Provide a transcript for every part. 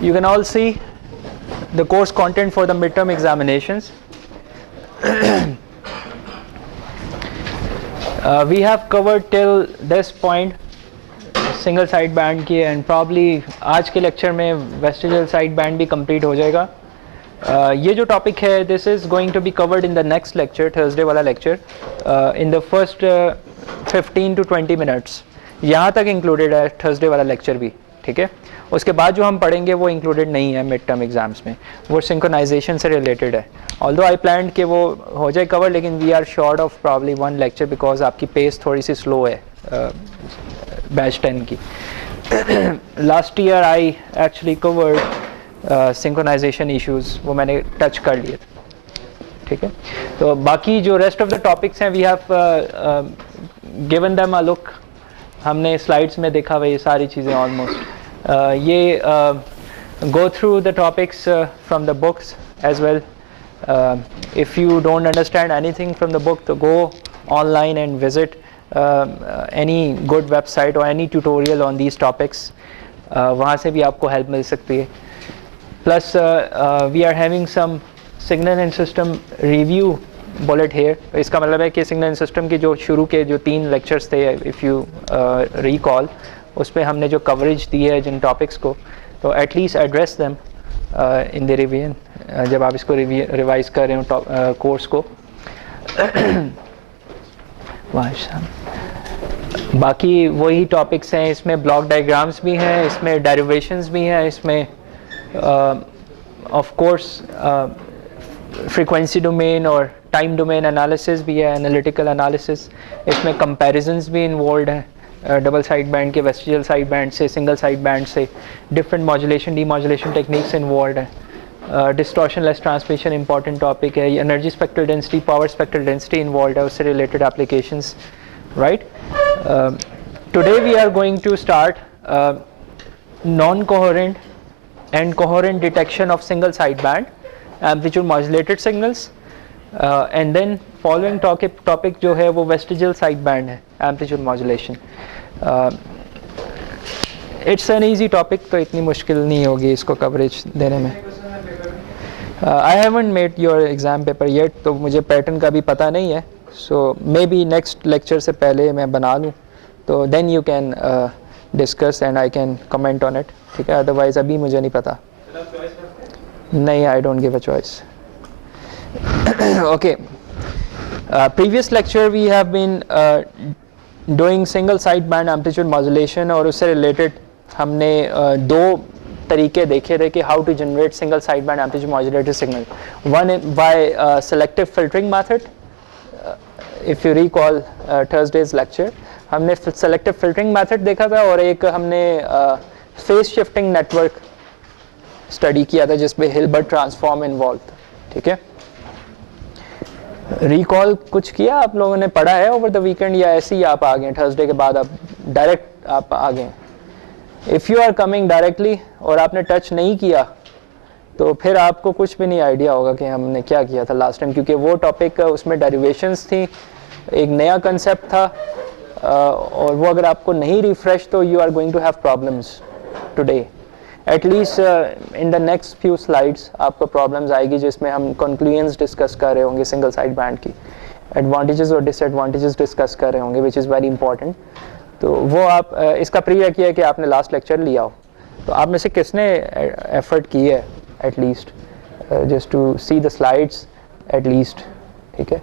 You can all see the course content for the midterm examinations. We have covered till this point single side band की, and probably आज के lecture में vestigial side band भी complete हो जाएगा. ये जो टॉपिक है this is going to be covered in the next lecture, Thursday वाला lecture, in the first 15 to 20 minutes. यहाँ तक इंक्लूडेड है थर्सडे वाला लेक्चर भी, ठीक है. उसके बाद जो हम पढ़ेंगे वो इंक्लूडेड नहीं है मिड टर्म एग्जाम्स में, वो सिंक्रोनाइजेशन से रिलेटेड है. ऑल्दो आई प्लान कि वो हो जाए कवर, लेकिन we are short of probably one lecture because आपकी पेस थोड़ी सी स्लो है बैच 10 की. Last year I actually covered synchronization issues, वो मैंने टच कर लिए थे, ठीक है. तो बाकी जो रेस्ट ऑफ द टॉपिक्स हैं we have given them a look. हमने स्लाइड्स में देखा हुआ ये सारी चीज़ें ऑलमोस्ट. ये go through the topics from the books as well. If you don't understand anything from the book, तो go online and visit any good website or any tutorial on these topics. वहाँ से भी आपको help मिल सकती है. Plus we are having some signal and system review bullet here. इसका मतलब है कि signal and system के जो शुरू के जो 3 lectures थे, if you recall, उस पर हमने जो coverage दी है जिन topics को, तो at least address them in the revision जब आप इसको revise कर रहे हो कोर्स को. बाकी वही टॉपिक्स हैं, इसमें ब्लॉक डायग्राम्स भी हैं, इसमें डेरिवेशंस भी हैं, इसमें ऑफ कोर्स फ्रीक्वेंसी डोमेन और टाइम डोमेन एनालिसिस भी है, एनालिटिकल एनालिसिस. इसमें कंपैरिजंस भी इन्वॉल्व हैं डबल साइड बैंड के वेस्टिजियल साइड बैंड से, सिंगल साइड बैंड से. Different modulation demodulation techniques involve हैं. Distortion less transmission important topic है. Energy spectral density, power spectral density involve है, उससे related applications, right. Today we are going to start non coherent and coherent detection of single side band amplitude modulated signals, and then following topic जो है वो vestigial side band है, amplitude modulation. It's an easy topic, तो इतनी मुश्किल नहीं होगी इसको कवरेज देने में. I haven't made your exam paper yet, तो मुझे पैटर्न का भी पता नहीं है. So maybe next lecture से पहले मैं बना लूँ, तो then you can discuss and I can comment on it, ठीक है. अदरवाइज़ अभी मुझे नहीं पता. नहीं, I don't give a choice. Okay. Previous lecture we have been doing single side band amplitude modulation, और उससे related हमने 2 तरीके देखे थे कि how to generate single side band amplitude modulated signal. One by selective filtering method. If you recall Thursday's lecture, हमने selective filtering method देखा था, और एक हमने phase shifting network study किया था जिसमें Hilbert transform involved था, ठीक है. रिकॉल कुछ किया आप लोगों ने, पढ़ा है ओवर द वीकेंड, या ऐसे ही आप आ गए थर्सडे के बाद आप डायरेक्ट आप आ गए? If you are coming directly और आपने टच नहीं किया तो फिर आपको कुछ भी नहीं आइडिया होगा कि हमने क्या किया था लास्ट टाइम, क्योंकि वो टॉपिक उसमें डेरिवेशंस थी, एक नया कंसेप्ट था, और वो अगर आपको नहीं रिफ्रेश तो you are going to have problems today. At least in the next few slides आपको प्रॉब्लम्स आएगी जिसमें हम कंक्लूजन्स डिस्कस कर रहे होंगे सिंगल साइड बैंड की, एडवांटेजेस और डिसएडवांटेजेस डिस्कस कर रहे होंगे, विच इज़ वेरी इंपॉर्टेंट. तो वो आप इसका प्री रखिए कि आपने लास्ट लेक्चर लिया हो. तो आप में से किसने एफर्ट की है at least just to see the slides at least, ठीक है?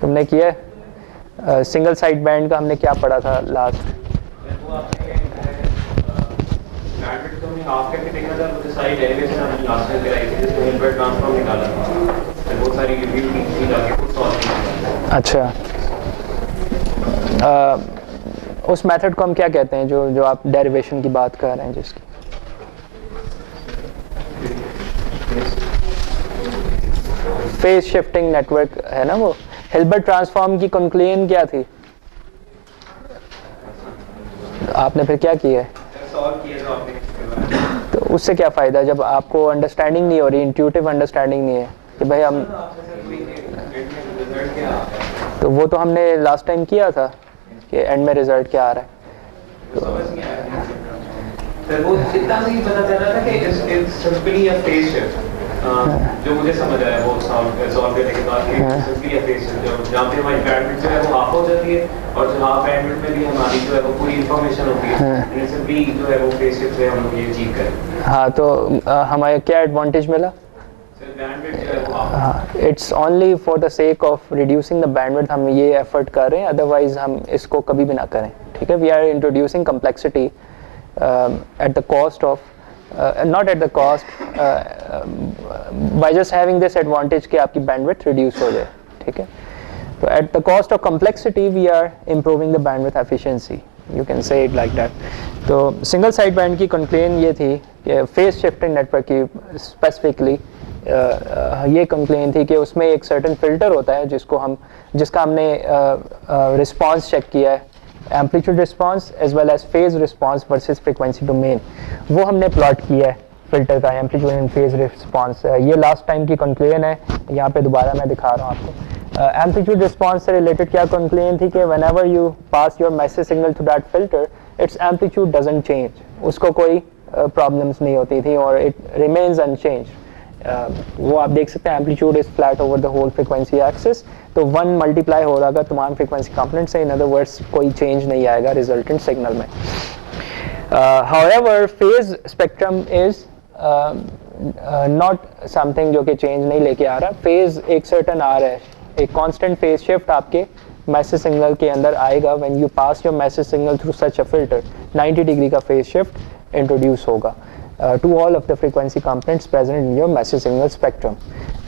तुमने किया है? सिंगल साइड बैंड का हमने क्या पढ़ा था लास्ट? हाफ करके देखा था, मुझे सारी डेरिवेशन हमने लास्ट में कराई थी, जिसमें हिल्बर्ट ट्रांसफॉर्म निकाला था, फिर बहुत सारी रिव्यू की जाके खुद सॉल्व किया. अच्छा, उस मेथड को हम क्या कहते हैं जो आप डेरिवेशन की बात कर रहे हैं जिसकी? फेज शिफ्टिंग नेटवर्क है ना वो. हिल्बर्ट ट्रांसफॉर्म की कंक्लूजन क्या थी? आपने फिर क्या किया है? तो उससे क्या फ़ायदा जब आपको अंडरस्टैंडिंग नहीं हो रही, इंट्यूटिव अंडरस्टैंडिंग नहीं है कि भाई हम, तो वो तो हमने लास्ट टाइम किया था कि एंड में रिजल्ट क्या आ रहा है. सर वो इतना सी पता चल रहा था कि it's simply a phase shift, जो मुझे समझ आया वो सॉल्व करने के बाद कि सिंपली अ फेज शिफ्ट, जहाँ पे हमारी बैंडविड्थ जो है वो हाफ हो जाती है और जो हाफ बैंडविड्थ में भी हमारी जो है वो पूरी इंफॉर्मेशन होती है, सिंपली जो है वो फेज शिफ्ट से हम लोग ये अचीव करें। हाँ, तो हमारे क्या एडवांटेज मिला? हाँ, it's only for the sake of reducing the bandwidth हम ये एफर्ट कर रहे हैं, अदरवाइज हम इसको कभी भी ना करें। ठीक है, we are introducing complexity at the cost of not at the cost by just having this advantage कि आपकी बैंडविड्थ रिड्यूस हो जाए। ठीक है, तो at the cost of complexity we are improving the bandwidth efficiency, you can say it like that. तो single side band की complain ये थी कि फेज शिफ्टिंग नेटवर्क की स्पेसिफिकली ये कंप्लेन थी कि उसमें एक सर्टेन फिल्टर होता है जिसका हमने रिस्पांस चेक किया है, amplitude response as well as phase response versus frequency domain, वो हमने प्लॉट किया है फिल्टर का एम्पलीट्यूड एंड फेज रिस्पांस। ये लास्ट टाइम की कंप्लेन है, यहाँ पे दोबारा मैं दिखा रहा हूँ आपको। एम्पलीट्यूड रिस्पांस से रिलेटेड क्या कंप्लेन थी कि whenever you pass your message signal to that filter it's amplitude doesn't change, उसको कोई प्रॉब्लम्स नहीं होती थी और इट रिमेन्स अनचेंज। वो आप देख सकते हैं amplitude is flat over the whole frequency axis, तो 1 मल्टीप्लाई हो रहा तमाम फ्रीक्वेंसी कंपोनेंट से, इन अदर वर्ड्स कोई चेंज नहीं आएगा रिजल्टेंट सिग्नल में। However phase spectrum is not something जो कि चेंज नहीं लेके आ रहा, फेज एक सर्टन आ रहा है, एक कांस्टेंट फेज शिफ्ट आपके मैसेज सिग्नल के अंदर आएगा when you pass your message signal through such a filter, 90 degree का फेज शिफ्ट इंट्रोड्यूस होगा to all of the frequency components present in your message signal spectrum.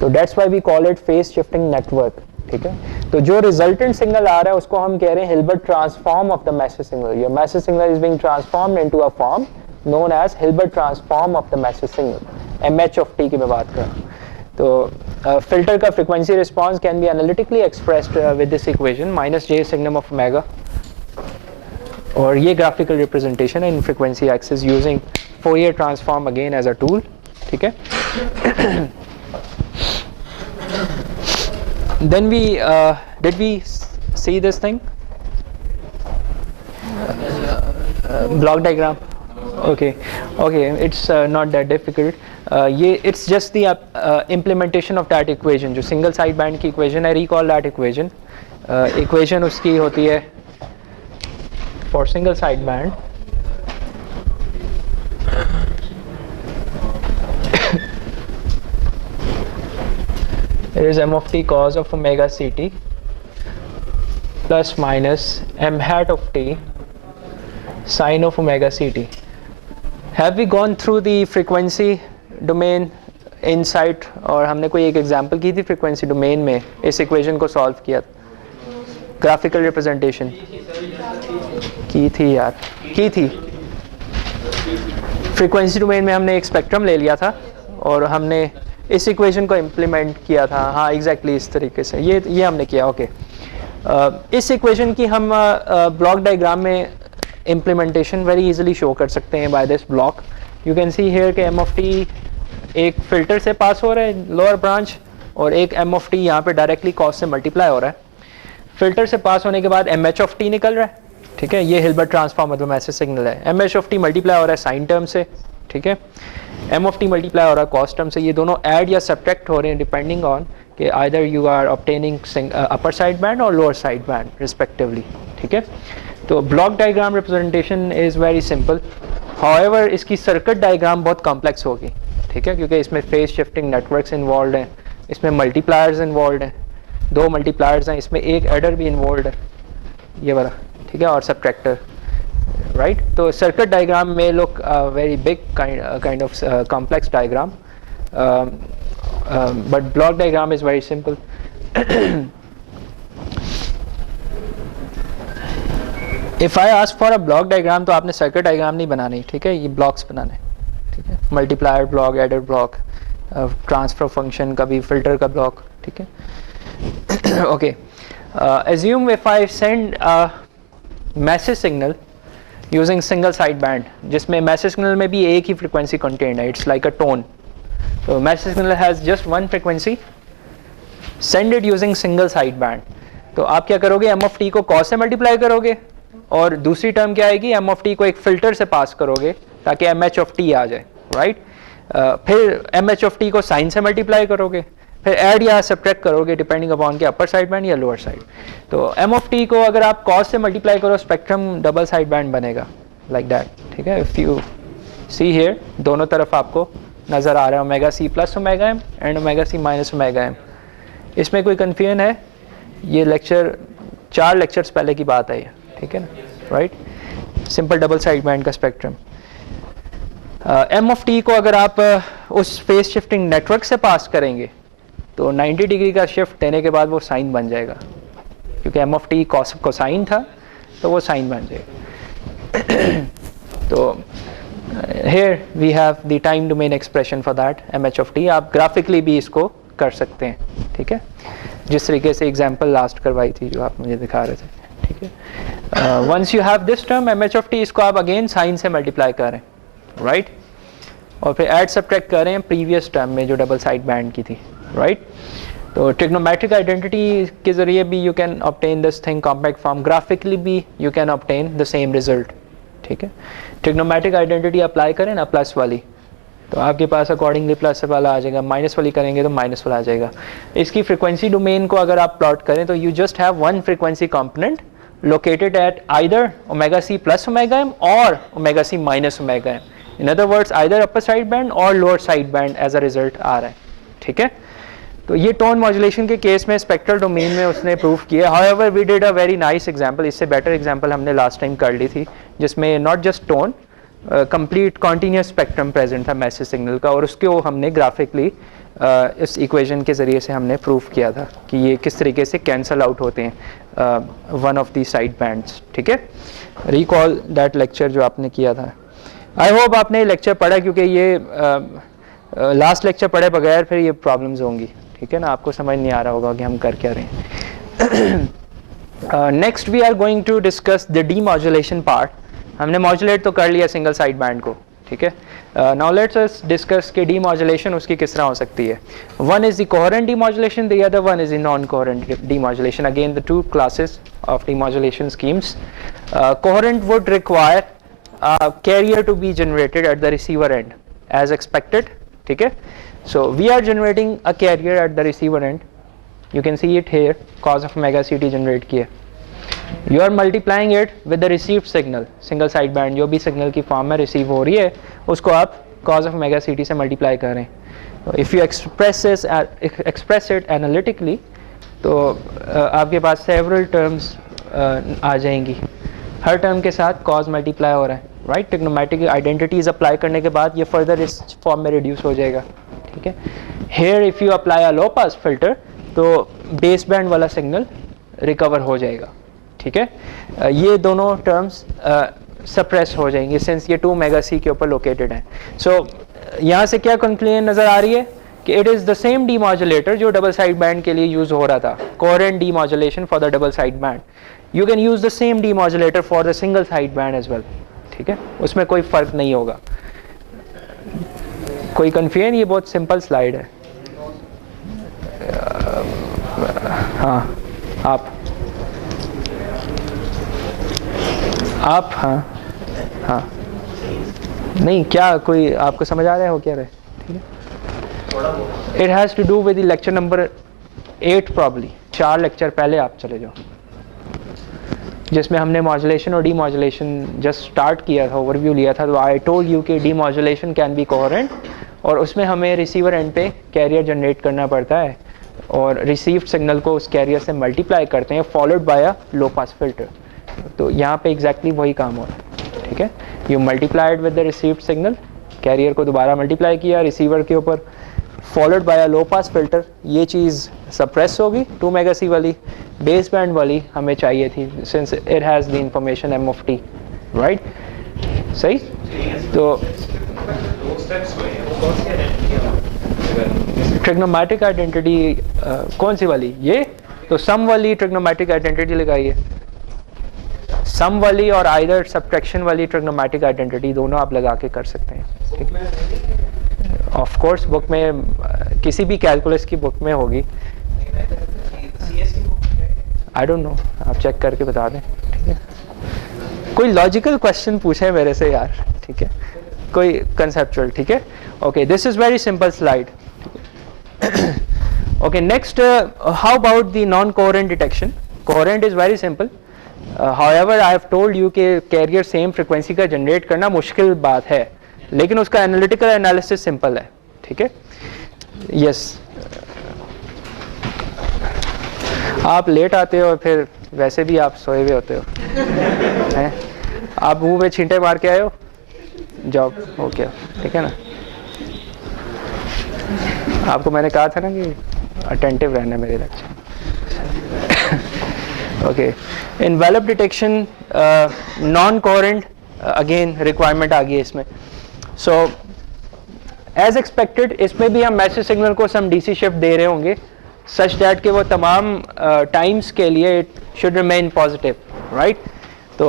So that's why we call it phase shifting network. ठीक है, तो जो resultant signal आ रहा है उसको हम कह रहे हैं Hilbert transform of the message signal. Your message signal is being transformed into a form known as Hilbert transform of the message signal. MH of t की मैं बात कर रहा हूँ। तो filter का frequency response can be analytically expressed with this equation -j signum of omega, और ये ग्राफिकल रिप्रेजेंटेशन है in frequency axis using Fourier transform again as a tool. ठीक है, then we did we see this thing block diagram. Okay, it's not that difficult, ये it's just the implementation of that equation, जो single side band की equation है, recall that equation. Equation उसकी होती है for single side band there is m of t cos of omega ct plus minus m hat of t sin of omega ct. Have we gone through the frequency domain inside, और हमने कोई एक example की थी frequency domain में, इस equation को solve किया, ग्राफिकल रिप्रेजेंटेशन की थी यार, की थी। फ्रीक्वेंसी डोमेन में हमने एक स्पेक्ट्रम ले लिया था और हमने इस इक्वेशन को इम्प्लीमेंट किया था। हाँ एग्जैक्टली इस तरीके से ये हमने किया। ओके, इस इक्वेशन की हम ब्लॉक डायग्राम में इम्प्लीमेंटेशन वेरी इजीली शो कर सकते हैं by this block. You can see here के एम ऑफ टी एक फिल्टर से पास हो रहा है लोअर ब्रांच, और एक एम ऑफ टी यहाँ पे डायरेक्टली कॉस से मल्टीप्लाई हो रहा है। फिल्टर से पास होने के बाद एम एच ऑफ टी निकल रहा है। ठीक है, ये हिल्बर्ट ट्रांसफॉर्म मतलब मैसेज सिग्नल है। M H of T multiply हो रहा है साइन टर्म से। ठीक है, एम ऑफ टी मल्टीप्लाई हो रहा है कॉस टर्म से। ये दोनों ऐड या सब्ट्रैक्ट हो रहे हैं डिपेंडिंग ऑन कि either you are obtaining upper side band और लोअर साइड बैंड रिस्पेक्टिवली। ठीक है, तो block diagram representation is very simple. However इसकी सर्किट डायग्राम बहुत कॉम्प्लेक्स होगी। ठीक है, क्योंकि इसमें फेज शिफ्टिंग नेटवर्क्स इन्वॉल्व हैं, इसमें मल्टीप्लायर्स इन्वॉल्व हैं, 2 मल्टीप्लायर्स हैं, इसमें एक एडर भी इन्वॉल्व है ये वाला। ठीक है, और सब्ट्रैक्टर, राइट। तो सर्किट डायग्राम में look very big kind of complex diagram, but block diagram is very simple. If I ask for a block diagram तो आपने सर्किट डायग्राम नहीं बनानी। ठीक है, ये ब्लॉक्स बनाने। ठीक है, multiplier block, adder block, transfer function का भी, फिल्टर का ब्लॉक। ठीक है, okay, assume if I send a message signal using single side band, जिसमें message signal में भी एक ही frequency contained है, it's like a tone. So message signal has just one frequency, send it using single side band. तो आप क्या करोगे, m of t को cos से मल्टीप्लाई करोगे और दूसरी टर्म क्या आएगी, m of t को एक फिल्टर से पास करोगे ताकि एम एच ऑफ टी आ जाए, राइट। फिर एम एच ऑफ टी को साइन से मल्टीप्लाई करोगे, फिर ऐड या सब्ट्रैक्ट करोगे डिपेंडिंग अपॉन के अपर साइड बैंड या लोअर साइड। तो एम ऑफ टी को अगर आप कॉस से मल्टीप्लाई करो, स्पेक्ट्रम डबल साइड बैंड बनेगा लाइक दैट, ठीक है। इफ़ यू सी हियर, दोनों तरफ आपको नज़र आ रहा है omega C plus omega M and omega C minus omega M. इसमें कोई कन्फ्यूजन है? ये लेक्चर 4 लेक्चर्स पहले की बात है ये, ठीक है ना, right. Simple double side band का स्पेक्ट्रम। एम ऑफ टी को अगर आप उस फेस शिफ्टिंग नेटवर्क से पास करेंगे तो 90 डिग्री का शिफ्ट देने के बाद वो साइन बन जाएगा, क्योंकि एम ऑफ टी कोसाइन था तो वो साइन बन जाएगा। तो here we have the time domain expression for that M H of T. आप ग्राफिकली भी इसको कर सकते हैं, ठीक है, जिस तरीके से एग्जांपल लास्ट करवाई थी जो आप मुझे दिखा रहे थे, ठीक है। Once you have this term M H of T, इसको आप अगेन साइन से मल्टीप्लाई करें, राइट, और फिर ऐड सब्ट्रैक्ट करें प्रीवियस टर्म में जो डबल साइड बैंड की थी, राइट। तो ट्रिग्नोमेट्रिक आइडेंटिटी के जरिए भी you can obtain this thing, compact form, graphically भी you can obtain the same result, ठीक है। ट्रिग्नोमेट्रिक आइडेंटिटी अप्लाई करें ना प्लस वाली, तो आपके पास अकॉर्डिंगली प्लस वाला आ जाएगा, माइनस वाली करेंगे तो माइनस वाला आ जाएगा। इसकी फ्रीक्वेंसी डोमेन को अगर आप प्लॉट करें तो you just have one frequency component located at either omega C plus omega M और omega C minus omega M. In other words either upper side band और lower side band as a result आ रहा है, ठीक है। तो ये tone modulation के केस में स्पेक्ट्रल डोमेन में उसने प्रूव किया। However we did a very nice example, इससे बेटर एग्जांपल हमने लास्ट टाइम कर ली थी, जिसमें not just tone, complete continuous spectrum present था मैसेज सिग्नल का, और उसको हमने ग्राफिकली इस इक्वेशन के ज़रिए से हमने प्रूव किया था कि ये किस तरीके से कैंसल आउट होते हैं one of the side bands, ठीक है। रिकॉल दैट लेक्चर जो आपने किया था। आई होप आपने ये लेक्चर पढ़ा, क्योंकि ये लास्ट लेक्चर पढ़े बगैर फिर ये प्रॉब्लम्स होंगी, ठीक है ना, आपको समझ नहीं आ रहा होगा कि हम कर क्या रहे हैं। Next we are going to discuss the demodulation part. हमने मॉड्यूलेट तो कर लिया सिंगल साइड बैंड को, ठीक है। नाउ लेट्स अस डिस्कस कि डीमॉड्यूलेशन उसकी किस तरह हो सकती है। One is the coherent demodulation, the other one is the non coherent demodulation. Again the two classes of demodulation schemes. Coherent would require carrier to be generated at the receiver end as expected, ठीक है। So we are generating a carrier at the receiver end. You can see it here, cos of omega ct generate किया। You are multiplying it with the received signal, single side band जो भी signal की form में receive हो रही है उसको आप cos of omega ct से मल्टीप्लाई करें। If you express it analytically, तो आपके पास several terms आ जाएंगी, हर टर्म के साथ कॉज मल्टीप्लाई हो रहा है, राइट। ट्रिग्नोमेट्रिक आइडेंटिटीज अप्लाई करने के बाद ये फर्दर इस फॉर्म में रिड्यूस हो जाएगा, ठीक है। Hair if you apply a low pass filter तो बेस बैंड वाला सिग्नल रिकवर हो जाएगा, ठीक है। ये दोनों टर्म्स सप्रेस हो जाएंगे सिंस ये 2 मेगा सी के ऊपर लोकेटेड है। सो यहाँ से क्या कंक्लूजन नज़र आ रही है कि it is the same demodulator जो डबल साइड बैंड के लिए यूज़ हो रहा था, coherent demodulation for the double side band. You can use the same demodulator for the single side band as well, ठीक है, उसमें कोई फ़र्क नहीं होगा। कोई कन्फ्यूजन? ये बहुत सिंपल स्लाइड है। हाँ आप हाँ हाँ नहीं, क्या कोई आपको समझ आ रहा है हो क्या रहे, ठीक है। It has to do with lecture number 8 probably, 4 lecture पहले आप चले जाओ, जिसमें हमने मॉड्यूलेशन और डीमॉड्यूलेशन जस्ट स्टार्ट किया था, ओवरव्यू लिया था। तो आई टोल्ड यू कि डीमॉड्यूलेशन कैन बी कोहेरेंट, और उसमें हमें रिसीवर एंड पे कैरियर जनरेट करना पड़ता है और रिसीव्ड सिग्नल को उस कैरियर से मल्टीप्लाई करते हैं followed by a low pass filter. तो यहाँ पे एग्जैक्टली वही काम हो रहा है, ठीक है। You multiplied with the received signal, carrier को दोबारा मल्टीप्लाई किया रिसीवर के ऊपर, followed by a low pass filter. ये चीज़ सप्रेस होगी 2 मेगा सी वाली, बेस बैंड वाली हमें चाहिए थी since it has the information M of T, right, सही। तो ट्रिग्नोमेट्रिक आइडेंटिटी कौन सी वाली? ये तो सम वाली ट्रिग्नोमेट्रिक आइडेंटिटी लगाइए, सम वाली और आइदर सब्ट्रैक्शन वाली ट्रिग्नोमेट्रिक आइडेंटिटी, दोनों आप लगा के कर सकते हैं, ठीक है। ऑफ कोर्स बुक में, किसी भी कैलकुलस की बुक में होगी, आई डोंट नो, आप चेक करके बता दें, ठीक है। कोई लॉजिकल क्वेश्चन पूछे मेरे से यार, ठीक है। कोई कंसेप्चुअल, ठीक है. Okay, this is very simple slide. Okay, next, how about the non coherent detection. Coherent is very simple. However I have told you कि कैरियर सेम फ्रिक्वेंसी का जनरेट करना मुश्किल बात है, लेकिन उसका एनालिटिकल एनालिसिस सिंपल है, ठीक है. यस, आप लेट आते हो, फिर वैसे भी आप सोए हुए होते हो हैं. आप मुंह में छींटे मार के आए हो, जाओ, ओके, ठीक है ना. आपको मैंने कहा था ना कि अटेंटिव रहना मेरे lecture. Okay, envelope detection, non coherent, again requirement आ गई है इसमें. सो एज एक्सपेक्टेड इसमें भी हम मैसेज सिग्नल को सम डीसी शिफ्ट दे रहे होंगे सच दैट कि वो तमाम टाइम्स के लिए it should remain positive, right. तो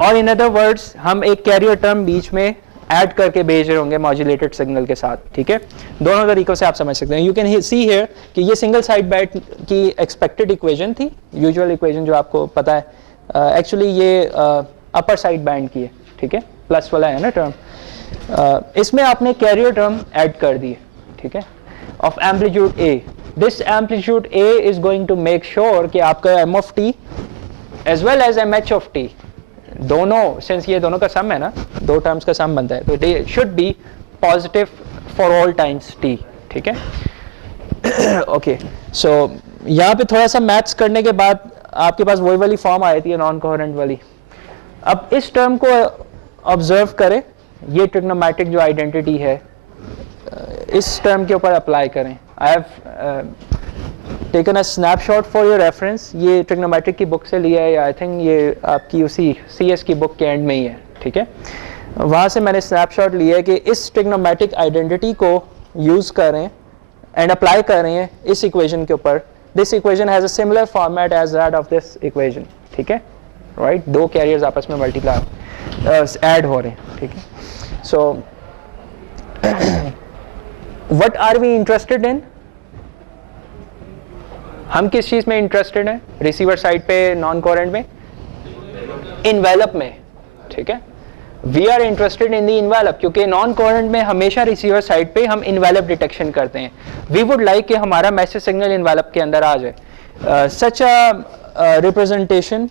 और इन अदर वर्ड्स हम एक कैरियर टर्म बीच में ऐड करके भेज रहे होंगे मॉड्यूलेटेड सिग्नल के साथ, ठीक है. दोनों तरीकों से आप समझ सकते हैं. यू कैन सी हियर कि ये सिंगल साइड बैंड की एक्सपेक्टेड इक्वेशन थी, यूजुअल इक्वेशन जो आपको पता है. एक्चुअली ये अपर साइड बैंड की है, ठीक है, प्लस वाला है ना टर्म. इसमें आपने कैरियर टर्म ऐड कर दी है, ठीक है, of amplitude A. This amplitude A is going to make sure कि आपका M of T as well as M H of T दोनों, सिंस ये दोनों का सम है ना, दो टर्म्स का सम बनता है, तो they should be positive for all times T, ठीक है. ओके, सो यहाँ पे थोड़ा सा मैथ्स करने के बाद आपके पास वही वाली फॉर्म आई थी नॉन कोहेरेंट वाली. अब इस टर्म को ऑब्जर्व करें, ये ट्रिग्नोमेट्रिक जो आइडेंटिटी है इस टर्म के ऊपर अप्लाई करें. I have taken a snapshot for your reference. ये ट्रिग्नोमेट्रिक की बुक से लिया है, आई थिंक ये आपकी उसी CS की बुक के एंड में ही है, ठीक है. वहाँ से मैंने स्नैपशॉट लिया है कि इस ट्रिग्नोमेट्रिक आइडेंटिटी को यूज़ करें एंड अप्लाई करें इस इक्वेशन के ऊपर. This equation has a similar format as that of this equation, ठीक है, राइट. दो कैरियर्स आपस में मल्टीप्लाई ऐड हो रहे हैं, ठीक है. So what are we interested in. हम किस चीज में इंटरेस्टेड हैं रिसीवर साइड पे नॉन कोहेरेंट में, इनवेलप में, ठीक है. We are interested in the envelope क्योंकि नॉन कोहेरेंट में हमेशा रिसीवर साइड पे हम इनवेलप डिटेक्शन करते हैं. वी वुड लाइक कि हमारा मैसेज सिग्नल इनवेलप के अंदर आ जाए. Such a representation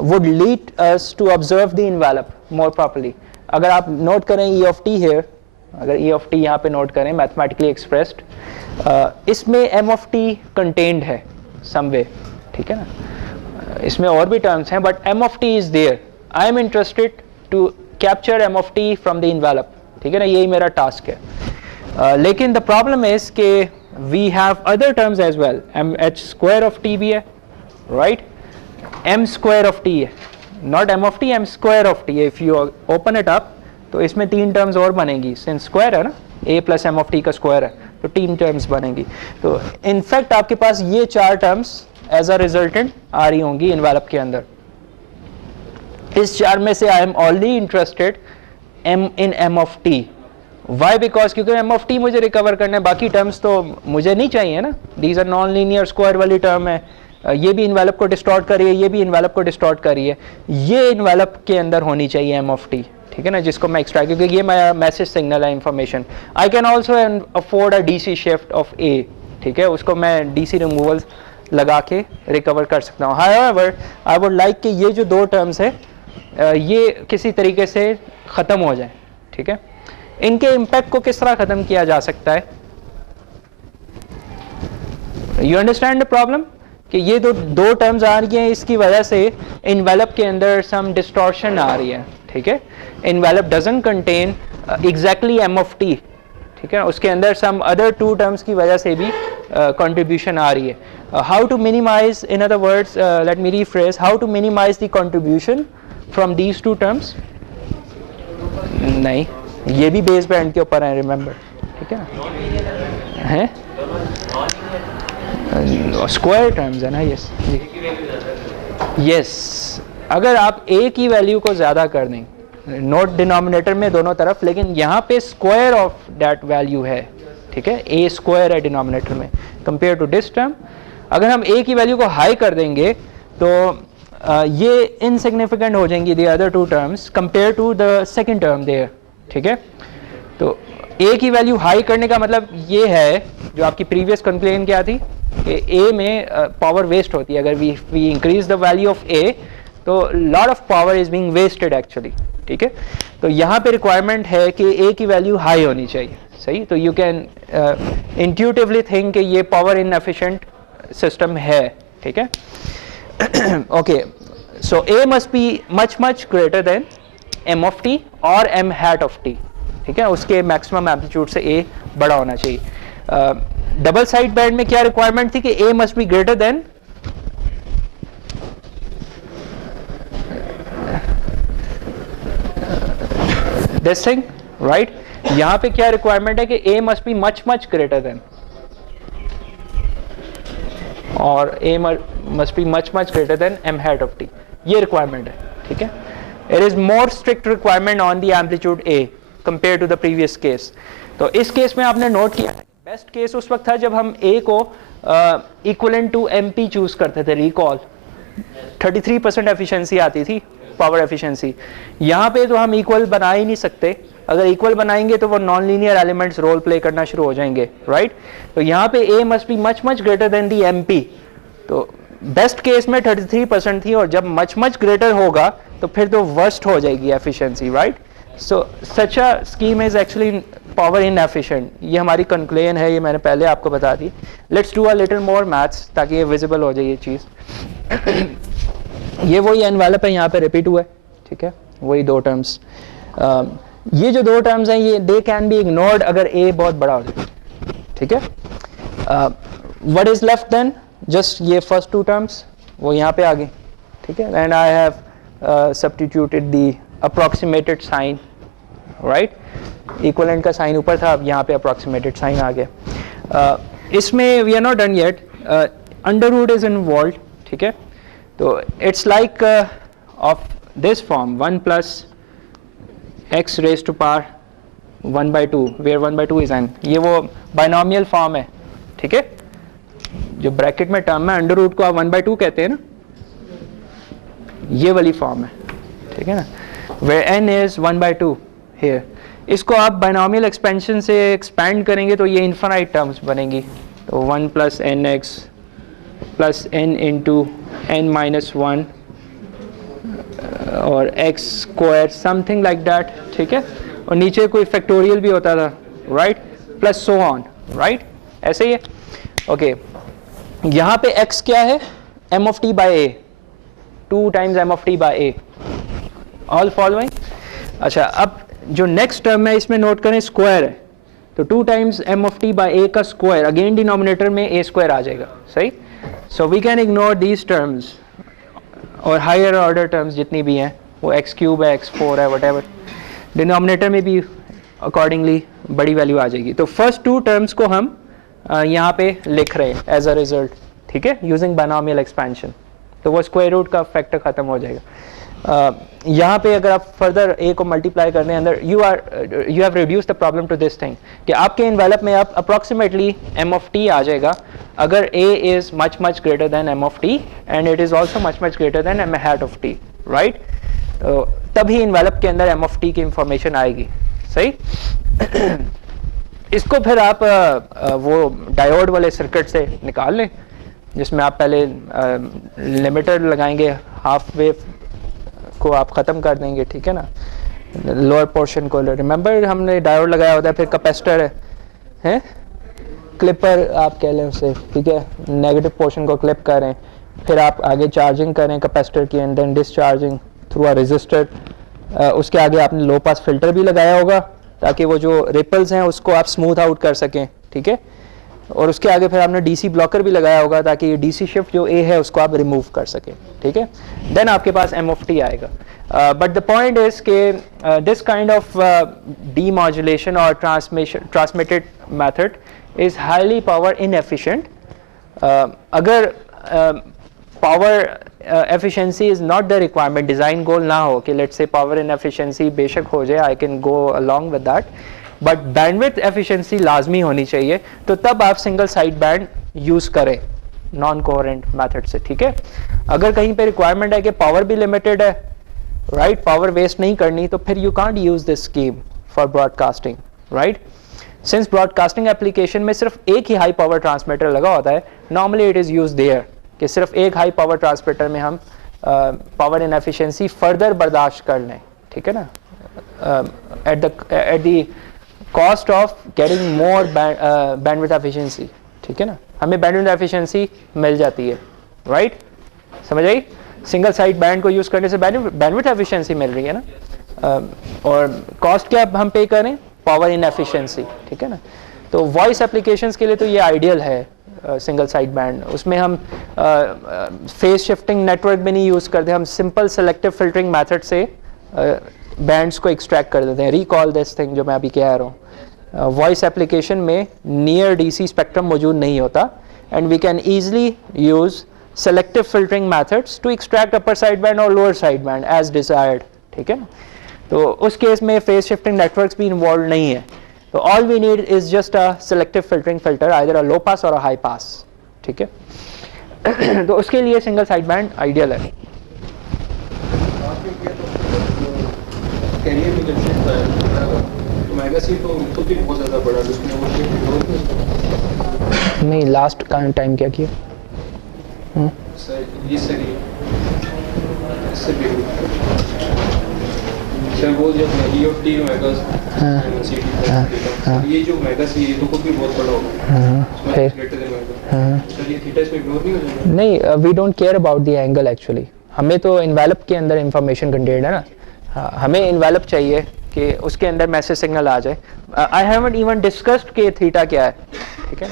would lead us to observe the envelope more properly. अगर आप नोट करें ई ऑफ टी हियर, अगर ई ऑफ टी यहाँ पे नोट करें मैथमेटिकली एक्सप्रेस्ड, इसमें एम ऑफ टी कंटेन्ड है सम वे, ठीक है ना. इसमें और भी टर्म्स हैं but M of T is there. I am interested to capture M of T from the envelope, ठीक है ना, यही मेरा टास्क है. लेकिन द प्रॉब्लम इज के we have other terms as well. M H square of T भी है, राइट. एम स्क्वायर ऑफ टी है, not M of T, M square of T. If you open it up तो इसमें तीन terms और बनेंगी, सिंस स्क्वायर है ना, ए प्लस एम ऑफ टी का स्क्वायर है, तो तीन टर्म्स बनेंगी. तो इनफैक्ट आपके पास ये चार टर्म्स एज अ रिजल्टेंट आ रही होंगी इनवेलप के अंदर. इस चार में से I am already interested in M of T. Why? Because क्योंकि एम ऑफ टी मुझे रिकवर करना है, बाकी टर्म्स तो मुझे नहीं चाहिए ना. These are non linear square वाली टर्म है, ये भी इनवेलप को डिस्टॉर्ट कर रही है, ये भी इनवेलप को डिस्टॉर्ट कर रही है. ये इनवेलप के अंदर होनी चाहिए एम ऑफ टी, ठीक है ना, जिसको मैं एक्सट्रैक्ट, क्योंकि ये मेरा मैसेज सिग्नल है information. I can also afford a DC shift of A, ठीक है, उसको मैं डीसी रिमूवल लगा के रिकवर कर सकता हूँ. हाउएवर आई वुड लाइक कि ये जो दो टर्म्स है ये किसी तरीके से ख़त्म हो जाए, ठीक है. इनके इम्पैक्ट को किस तरह ख़त्म किया जा सकता है? यू अंडरस्टैंड द प्रॉब्लम कि ये दो टर्म्स आ रही हैं, इसकी वजह से इनवेलप के अंदर सम डिस्टॉर्शन आ रही है, ठीक है. Envelope doesn't contain exactly M of T, ठीक है, उसके अंदर सम अदर टू टर्म्स की वजह से भी कंट्रीब्यूशन आ रही है. How to minimize, in other words, let me rephrase, how to minimize the contribution from these two terms. नहीं, ये भी बेस बैंड के ऊपर है, रिमेंबर, ठीक है ना, है स्क्वायर टर्म्स है ना. यस यस, अगर आप ए की वैल्यू को ज़्यादा कर दें, नोट डिनोमिनेटर में दोनों तरफ, लेकिन यहाँ पे स्क्वायर ऑफ दैट वैल्यू है, ठीक है, ए स्क्वायर है डिनोमिनेटर में कंपेयर टू दिस टर्म. अगर हम ए की वैल्यू को हाई कर देंगे तो ये इनसिग्निफिकेंट हो जाएंगी the other two terms compare to the second term there, ठीक है। तो ए की वैल्यू हाई करने का मतलब ये है, जो आपकी प्रीवियस कंप्लेन क्या थी कि ए में पावर वेस्ट होती है, अगर we increase the value of A तो lot of power is being wasted actually, ठीक है। तो यहाँ पे रिक्वायरमेंट है कि ए की वैल्यू हाई होनी चाहिए, सही। तो यू कैन इंट्यूटिवली थिंक कि ये पावर इनएफिशिएंट सिस्टम है, ठीक है। Okay, so A must be much greater than M of T और एम हैट ऑफ टी, ठीक है। उसके मैक्सिमम एम्पलीट्यूड से ए बड़ा होना चाहिए। डबल साइड बैंड में क्या रिक्वायरमेंट थी कि A must be greater than this thing, right. यहां पे क्या रिक्वायरमेंट है कि A must be much greater than, और A must be much greater than M hat of T, ये रिक्वायरमेंट है, ठीक है। It is more strict requirement on the amplitude A compare to the previous case. तो इस case में आपने note किया बेस्ट केस उस वक्त था जब हम ए को equivalent to M P choose करते थे, रिकॉल 33% एफिशिएंसी आती थी, पावर एफिशिएंसी। यहाँ पे तो हम इक्वल बना ही नहीं सकते, अगर इक्वल बनाएंगे तो वो non linear elements role play करना शुरू हो जाएंगे, राइट। तो यहाँ पे A must be much greater than the M P. तो बेस्ट केस में 33% थी, और जब मच ग्रेटर होगा तो फिर तो वर्स्ट हो जाएगी efficiency, right. So such a scheme is actually power inefficient. ये हमारी कंक्लूजन है, ये मैंने पहले आपको बता दी। Let's do a little more maths ताकि ये विजिबल हो जाए ये चीज़। ये वही एनवेलप है, यहाँ पे रिपीट हुआ है, ठीक है, वही दो टर्म्स। ये जो दो टर्म्स हैं ये दे कैन बी इग्नोर्ड अगर ए बहुत बड़ा हो जाए, ठीक है। What is left then, just ये फर्स्ट टू टर्म्स वो यहाँ पे आ गई, ठीक है। And I have substituted the approximated sine, right. Equivalent का साइन ऊपर था, अब यहाँ पे अप्रॉक्सीमेटेड साइन आ गया। इसमें we are not done yet, under root is involve, ठीक है। तो it's like of this form 1 plus x raise to power 1/2 where 1/2 is n। ये वो बाइनोमियल फॉर्म है, ठीक है। जो ब्रैकेट में टर्म है अंडर रूट को आप 1/2 कहते हैं ना, ये वाली फॉर्म है, ठीक है ना, वेयर n इज 1/2 हियर। इसको आप बाइनोमियल एक्सपेंशन से एक्सपैंड करेंगे तो ये इन्फिनाइट टर्म्स बनेंगी। तो 1 plus N X plus N into N minus 1 और X square something like that, ठीक है। और नीचे कोई फैक्टोरियल भी होता था, right, plus so on, right, ऐसे ही है। ओके, यहाँ पे x क्या है, m of t by a, 2 times m of t by a, all following. अच्छा, अब जो नेक्स्ट टर्म है इसमें नोट करें स्क्वायर है, तो 2 times m of t by a का स्क्वायर, अगेन डिनोमिनेटर में a स्क्वायर आ जाएगा, सही। So we can ignore these terms, और हायर ऑर्डर टर्म्स जितनी भी हैं, वो x³ है, x4 है, वटेवर, डिनोमिनेटर में भी अकॉर्डिंगली बड़ी वैल्यू आ जाएगी। तो फर्स्ट 2 टर्म्स को हम यहाँ पे लिख रहे हैं एज अ रिजल्ट, ठीक है, यूजिंग बाइनोमियल एक्सपेंशन। तो वो स्क्वायर रूट का फैक्टर खत्म हो जाएगा। यहाँ पे अगर आप फर्दर a को मल्टीप्लाई करने अंदर you have reduce the problem to this thing कि आपके इन्वेलप में आप अप्रॉक्सीमेटली m of t आ जाएगा अगर a is much greater than m of t and it is also much greater than m hat of t, right. तो तभी envelope के अंदर m of t की इंफॉर्मेशन आएगी, सही। इसको फिर आप वो डायोड वाले सर्किट से निकाल लें, जिसमें आप पहले लिमिटर लगाएंगे, हाफ वेव को आप ख़त्म कर देंगे, ठीक है ना, लोअर पोर्शन को। रिमेंबर हमने डायोड लगाया होता है, फिर कैपेसिटर है क्लिपर आप कह लें उसे, ठीक है, नेगेटिव पोर्शन को क्लिप करें, फिर आप आगे चार्जिंग करें कैपेसिटर की and then discharging through a resistor. उसके आगे आपने लो पास फिल्टर भी लगाया होगा ताकि वो जो रिपल्स हैं उसको आप स्मूथ आउट कर सकें, ठीक है। और उसके आगे फिर आपने डीसी ब्लॉकर भी लगाया होगा ताकि ये डीसी शिफ्ट जो ए है उसको आप रिमूव कर सकें, ठीक है। देन आपके पास m of t आएगा। बट द पॉइंट इज के दिस काइंड ऑफ डीमॉड्यूलेशन और transmitted method is highly power inefficient. अगर power efficiency is not the requirement, design goal ना हो कि लेट्स से पावर इनएफिशिएंसी बेशक हो जाए, I can go along with that, but bandwidth efficiency लाजमी होनी चाहिए, तो तब आप सिंगल साइड बैंड यूज़ करें, नॉन कोहेरेंट मेथड से, ठीक है। अगर कहीं पे रिक्वायरमेंट है कि पावर भी लिमिटेड है, राइट, पावर वेस्ट नहीं करनी, तो फिर you can't use this scheme for broadcasting, right. Since broadcasting application में सिर्फ एक ही हाई पावर ट्रांसमीटर लगा होता है, normally it is use their कि सिर्फ एक हाई पावर ट्रांसमीटर में हम पावर इनएफिशिएंसी फर्दर बर्दाश्त कर लें, ठीक है ना, eight the cost of getting more bandwidth efficiency, ठीक है ना, हमें बैंडविड्थ एफिशिएंसी मिल जाती है, राइट, समझ आई। सिंगल साइड बैंड को यूज़ करने से बैंडविड्थ एफिशिएंसी मिल रही है ना, और कॉस्ट क्या हम पे करें, पावर इनएफिशिएंसी, ठीक है ना। तो वॉइस एप्लीकेशंस के लिए तो ये आइडियल है सिंगल साइड बैंड। उसमें हम फेज शिफ्टिंग नेटवर्क भी नहीं यूज़ करते, हम सिंपल सेलेक्टिव फिल्टरिंग मेथड से बैंड्स को एक्सट्रैक्ट कर देते हैं। रिकॉल दिस थिंग जो मैं अभी कह रहा हूँ, वॉइस एप्लीकेशन में नियर डीसी स्पेक्ट्रम मौजूद नहीं होता, and we can easily use selective filtering methods to extract upper side band और lower side band as desired, ठीक है ना। तो उस केस में फेज शिफ्टिंग नेटवर्क्स भी इन्वॉल्व नहीं है, तो all we need is just a selective filtering filter, either a low pass और अ हाई पास, ठीक है। तो उसके लिए सिंगल साइड बैंड आइडियल है। नहीं, लास्ट टाइम क्या किया? सर वो जब EOT मेगास ये जो मेगास ये तो खुद भी बहुत बड़ा होगा, फिर सर ये थीटा इसमें इग्नोर नहीं हो जाएगा? नहीं, we don't care about the angle actually, हमें तो इन्वेलप के अंदर इंफॉर्मेशन कंटेन्ड है ना, हमें इन्वेलप चाहिए कि उसके अंदर मैसेज सिग्नल आ जाए। आई हैवंट इवन डिस्कस्ड कि थीटा क्या है, ठीक है।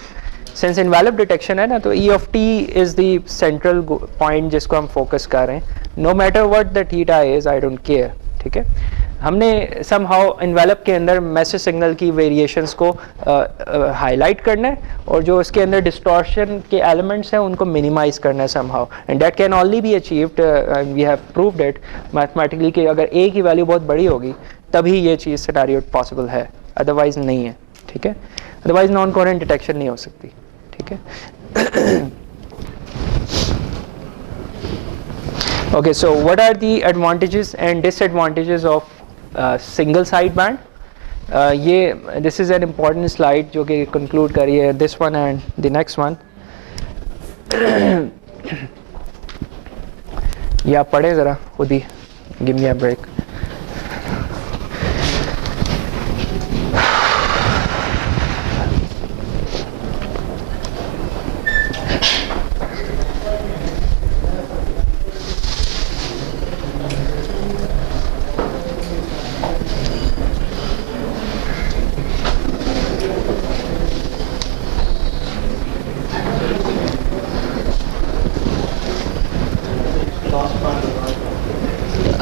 सिंस इन्वेलप डिटेक्शन है ना, तो EOT is the central point जिसको हम फोकस कर रहे हैं। No matter what the theta is, I don't care, ठीक है। हमने समहाउ इन्वेलप के अंदर मैसेज सिग्नल की वेरिएशंस को हाईलाइट करना है, और जो उसके अंदर डिस्टॉर्शन के एलिमेंट्स हैं उनको मिनिमाइज करना है somehow, and that can only be achieved, we have proved it mathematically कि अगर ए की वैल्यू बहुत बड़ी होगी तभी ये चीज़ सिनेरियो पॉसिबल है, अदरवाइज नहीं है, ठीक है। अदरवाइज नॉन कोहेरेंट डिटेक्शन नहीं हो सकती, ठीक है। Okay, so what are the advantages and disadvantages of single side band? This is an important slide जो कि conclude करी है, this one and the next one. या पढ़े ज़रा खुद ही, give me a break.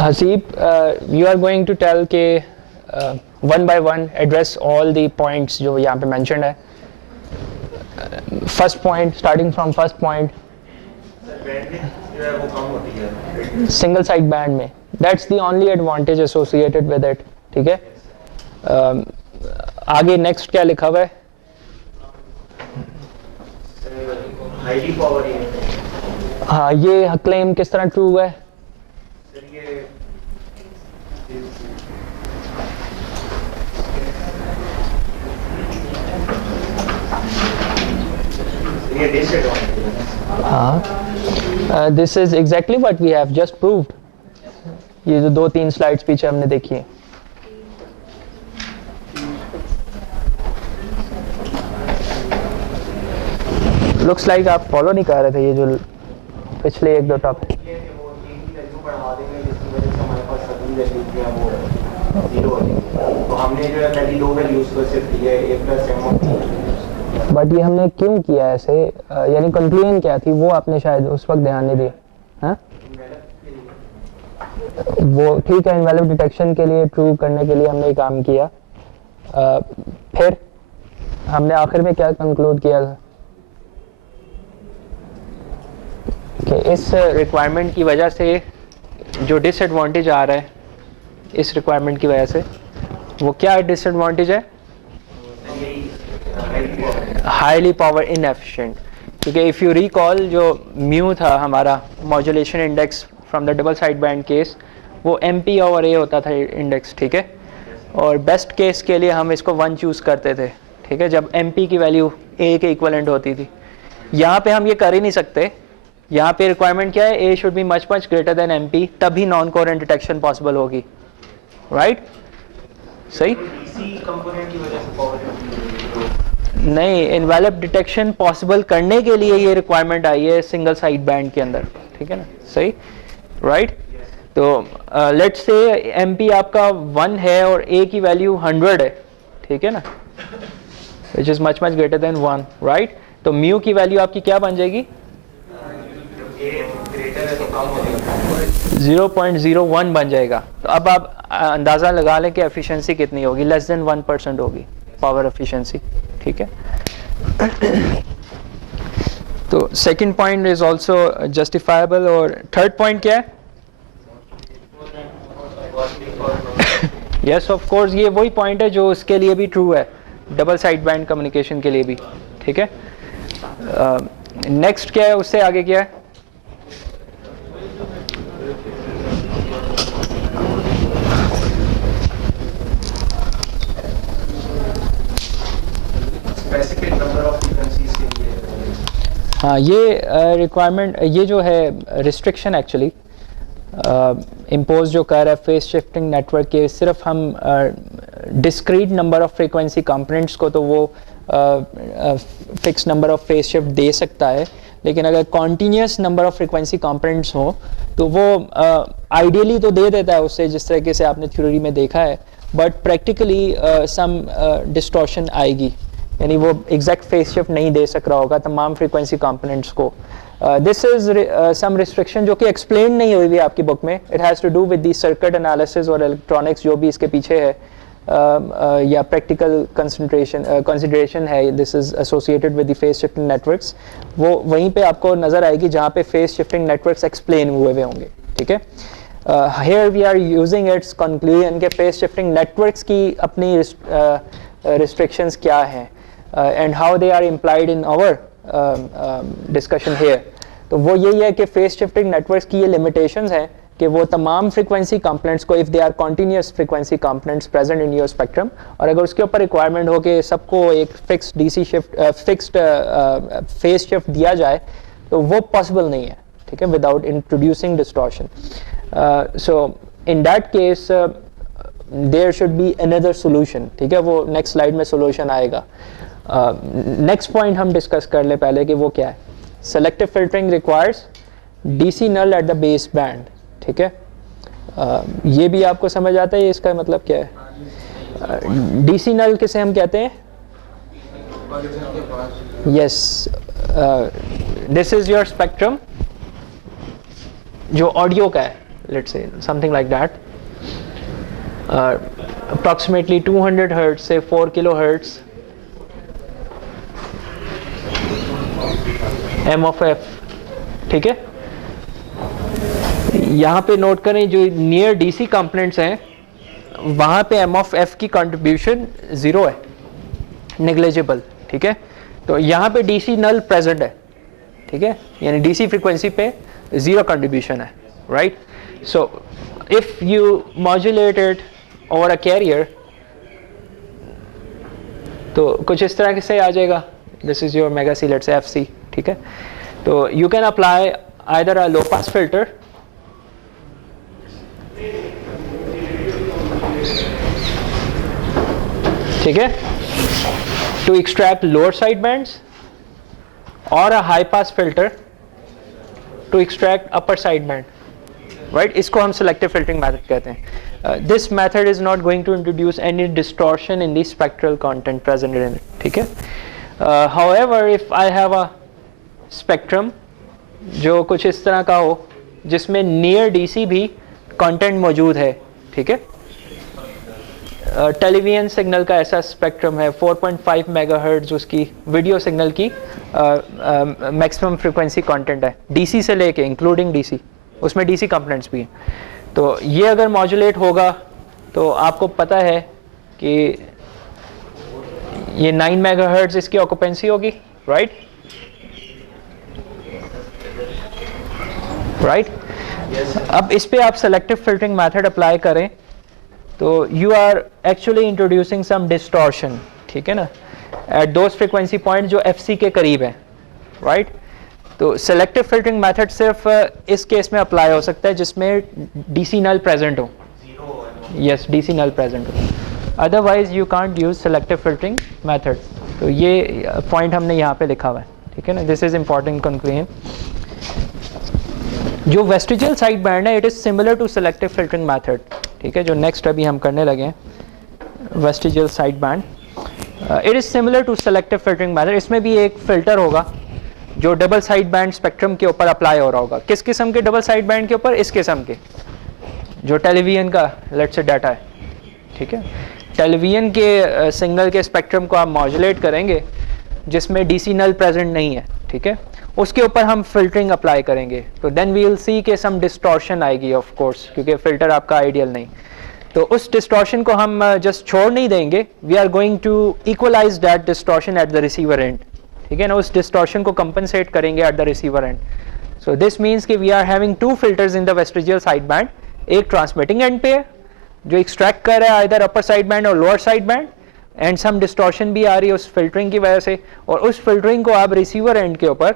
Haseeb, you are going to tell के one by one address all the points जो यहाँ पे mentioned है. First point, starting from first point. जो है वो कम होती है single side band में. That's the only advantage associated with it. ठीक है. आगे next क्या लिखा हुआ है? हाईली पावर है। हाँ, ये क्लेम किस तरह ट्रू हुआ है? हाँ, this is exactly what we have just proved. ये जो 2-3 स्लाइड्स पीछे हमने देखी है, लुक्स लाइक आप फॉलो नहीं कर रहे थे ये जो पिछले 1-2 टॉपिक। तो हमने जो है पहली 2 वैल्यूज को सिर्फ दिए बट ये हमने क्यों किया ऐसे, यानी कंक्लूजन क्या थी वो आपने शायद उस वक्त ध्यान नहीं दिया। हाँ, वो ठीक है, इनवैलिड डिटेक्शन के लिए, ट्रू करने के लिए हमने ये काम किया। फिर हमने आखिर में क्या कंक्लूड किया था कि इस रिक्वायरमेंट की वजह से जो डिसएडवांटेज आ रहा है, इस रिक्वायरमेंट की वजह से वो क्या डिसएडवांटेज है? Highly power inefficient. क्योंकि इफ़ यू रिकॉल जो म्यू था हमारा modulation index from the double side band case, वो MP ओवर A होता था इंडेक्स, ठीक है। और बेस्ट केस के लिए हम इसको 1 चूज़ करते थे, ठीक है, जब MP की वैल्यू A के इक्वलेंट होती थी। यहाँ पे हम ये कर ही नहीं सकते, यहाँ पे रिक्वायरमेंट क्या है, A should be much greater then MP, तभी नॉन कोहेरेंट डिटेक्शन पॉसिबल होगी, राइट? सही कंपोनेंट की वजह से पावर नहीं, इनवैलिड डिटेक्शन पॉसिबल करने के लिए ये रिक्वायरमेंट आई है सिंगल साइड बैंड के अंदर, ठीक है ना, सही, राइट? तो लेट्स से MP आपका 1 है और A की वैल्यू 100 है, ठीक है ना, which is much greater then 1, right? तो म्यू की वैल्यू आपकी क्या बन जाएगी? 0.01 बन जाएगा। तो अब आप अंदाज़ा लगा लें कि एफिशिएंसी कितनी होगी, लेस देन 1% होगी पावर एफिशिएंसी, ठीक है। तो second point is also justifiable. और थर्ड पॉइंट क्या है? यस ऑफ कोर्स, ये वही पॉइंट है जो उसके लिए भी ट्रू है, डबल साइड बैंड कम्युनिकेशन के लिए भी, ठीक है। नेक्स्ट क्या है, उससे आगे क्या है? स्पेसिफिक नंबर ऑफ फ्रीक्वेंसीज के लिए। हाँ, ये रिक्वायरमेंट, ये जो है रिस्ट्रिक्शन एक्चुअली इम्पोज जो कर रहा है फेस शिफ्टिंग नेटवर्क के, सिर्फ हम discrete number of frequency components को तो वो fix number of phase shift दे सकता है, लेकिन अगर continuous number of frequency components हो तो वो आइडियली तो दे देता है उससे, जिस तरीके से आपने थ्योरी में देखा है, बट प्रैक्टिकली सम डिस्टॉर्शन आएगी, यानी वो एग्जैक्ट फेस शिफ्ट नहीं दे सक रहा होगा तमाम फ्रीक्वेंसी कंपोनेंट्स को। दिस इज सम रिस्ट्रिक्शन जो कि एक्सप्लेन नहीं हुई है आपकी बुक में। It has to do with the circuit analysis और इलेक्ट्रॉनिक्स जो भी इसके पीछे है, या प्रैक्टिकल कंसिडरेशन है, this is associated with the phase shifting networks, वो वहीं पे आपको नज़र आएगी जहाँ पे फेस शिफ्टिंग नेटवर्क्स एक्सप्लेन हुए हुए होंगे, ठीक है। Here we are using its conclusion के फेस शिफ्टिंग नेटवर्क्स की अपनी restrictions क्या हैं and how they are implied in our discussion here। तो वो यही है कि फेस शिफ्टिंग नेटवर्क्स की ये लिमिटेशंस हैं कि वो तमाम फ्रीक्वेंसी कंपोनेंट्स को, if they are continuous frequency components present in your spectrum, और अगर उसके ऊपर रिक्वायरमेंट हो कि सबको एक fixed DC shift, fixed phase shift दिया जाए, तो वो पॉसिबल नहीं है, ठीक है, without introducing distortion. So in that case there should be another solution, ठीक है, वो नेक्स्ट स्लाइड में सोल्यूशन आएगा। नेक्स्ट पॉइंट हम डिस्कस कर ले पहले कि वो क्या है। Selective filtering requires DC null at the base band, ठीक है। ये भी आपको समझ आता है, इसका मतलब क्या है? DC नल किसे हम कहते हैं? Yes, this is your spectrum जो ऑडियो का है, let's say something like that, approximately 200 hertz से 4 किलो हर्ट्ज M(f), ठीक है। यहाँ पे नोट करें जो नियर DC कंपोनेंट्स हैं वहाँ पे M(f) की कंट्रीब्यूशन 0 है, नेग्लिजिबल, ठीक है। तो यहाँ पे DC नल प्रेजेंट है, ठीक है, यानी DC फ्रीक्वेंसी पे 0 कंट्रीब्यूशन है, right. So if you modulate it over a carrier तो कुछ इस तरह से आ जाएगा, this is your mega c, let's say FC, ठीक है। तो you can apply either a low pass filter, ठीक है, to extract lower side bands, और a high pass filter to extract upper side band, right. इसको हम selective filtering method कहते हैं। This method is not going to introduce any distortion in the spectral content present in it, ठीक है। However if I have a spectrum जो कुछ इस तरह का हो जिसमें नियर DC भी कंटेंट मौजूद है, ठीक है। टेलीविजन सिग्नल का ऐसा स्पेक्ट्रम है, 4.5 मेगाहर्ट्ज उसकी वीडियो सिग्नल की मैक्सिमम फ्रीक्वेंसी कंटेंट है, DC से लेके इंक्लूडिंग DC, उसमें DC कंपोनेंट्स भी हैं। तो ये अगर मॉड्यूलेट होगा तो आपको पता है कि ये 9 मेगाहर्ट्ज इसकी ऑक्यूपेंसी होगी, राइट। राइट? अब इस पे आप सेलेक्टिव फिल्टरिंग मेथड अप्लाई करें तो you are actually introducing some distortion, ठीक है ना, एट दोज फ्रीक्वेंसी पॉइंट जो FC के करीब है, राइट? तो सेलेक्टिव फिल्टरिंग मेथड सिर्फ इस केस में अप्लाई हो सकता है जिसमें DC नल प्रेजेंट हो, यस, DC नल प्रेजेंट हो, otherwise you can't use selective filtering method. तो ये पॉइंट हमने यहाँ पे लिखा हुआ है, ठीक है ना, दिस इज इंपॉर्टेंट कंक्लूजन। जो वेस्टिजियल साइड बैंड है it is similar to selective filtering method, ठीक है, जो नेक्स्ट अभी हम करने लगे हैं vestigial side band, it is similar to selective filtering method. इसमें भी एक फिल्टर होगा जो डबल साइड बैंड स्पेक्ट्रम के ऊपर अप्लाई हो रहा होगा। किस किस्म के डबल साइड बैंड के ऊपर? इस किस्म के जो टेलीविजन का लेट्स से डाटा है, ठीक है, टेलीविजन के सिग्नल के स्पेक्ट्रम को आप मॉड्यूलेट करेंगे जिसमें DC नल प्रेजेंट नहीं है, ठीक है, उसके ऊपर हम फिल्टरिंग अप्लाई करेंगे तो देन वी विल सी के सम डिस्टॉर्शन आएगी ऑफ कोर्स, क्योंकि फिल्टर आपका आइडियल नहीं। तो उस डिस्टॉर्शन को हम जस्ट छोड़ नहीं देंगे, we are going to equalize that distortion at the receiver end, ठीक है ना, उस डिस्टॉर्शन को कंपनसेट करेंगे at the receiver end. So this means कि we are having two filters in the vestigial side band, एक ट्रांसमिटिंग एंड पे है जो एक्सट्रैक्ट कर रहा है आइदर अपर साइड बैंड और lower side band, and some distortion भी आ रही है उस फिल्टरिंग की वजह से, और उस फिल्टरिंग को आप रिसीवर एंड के ऊपर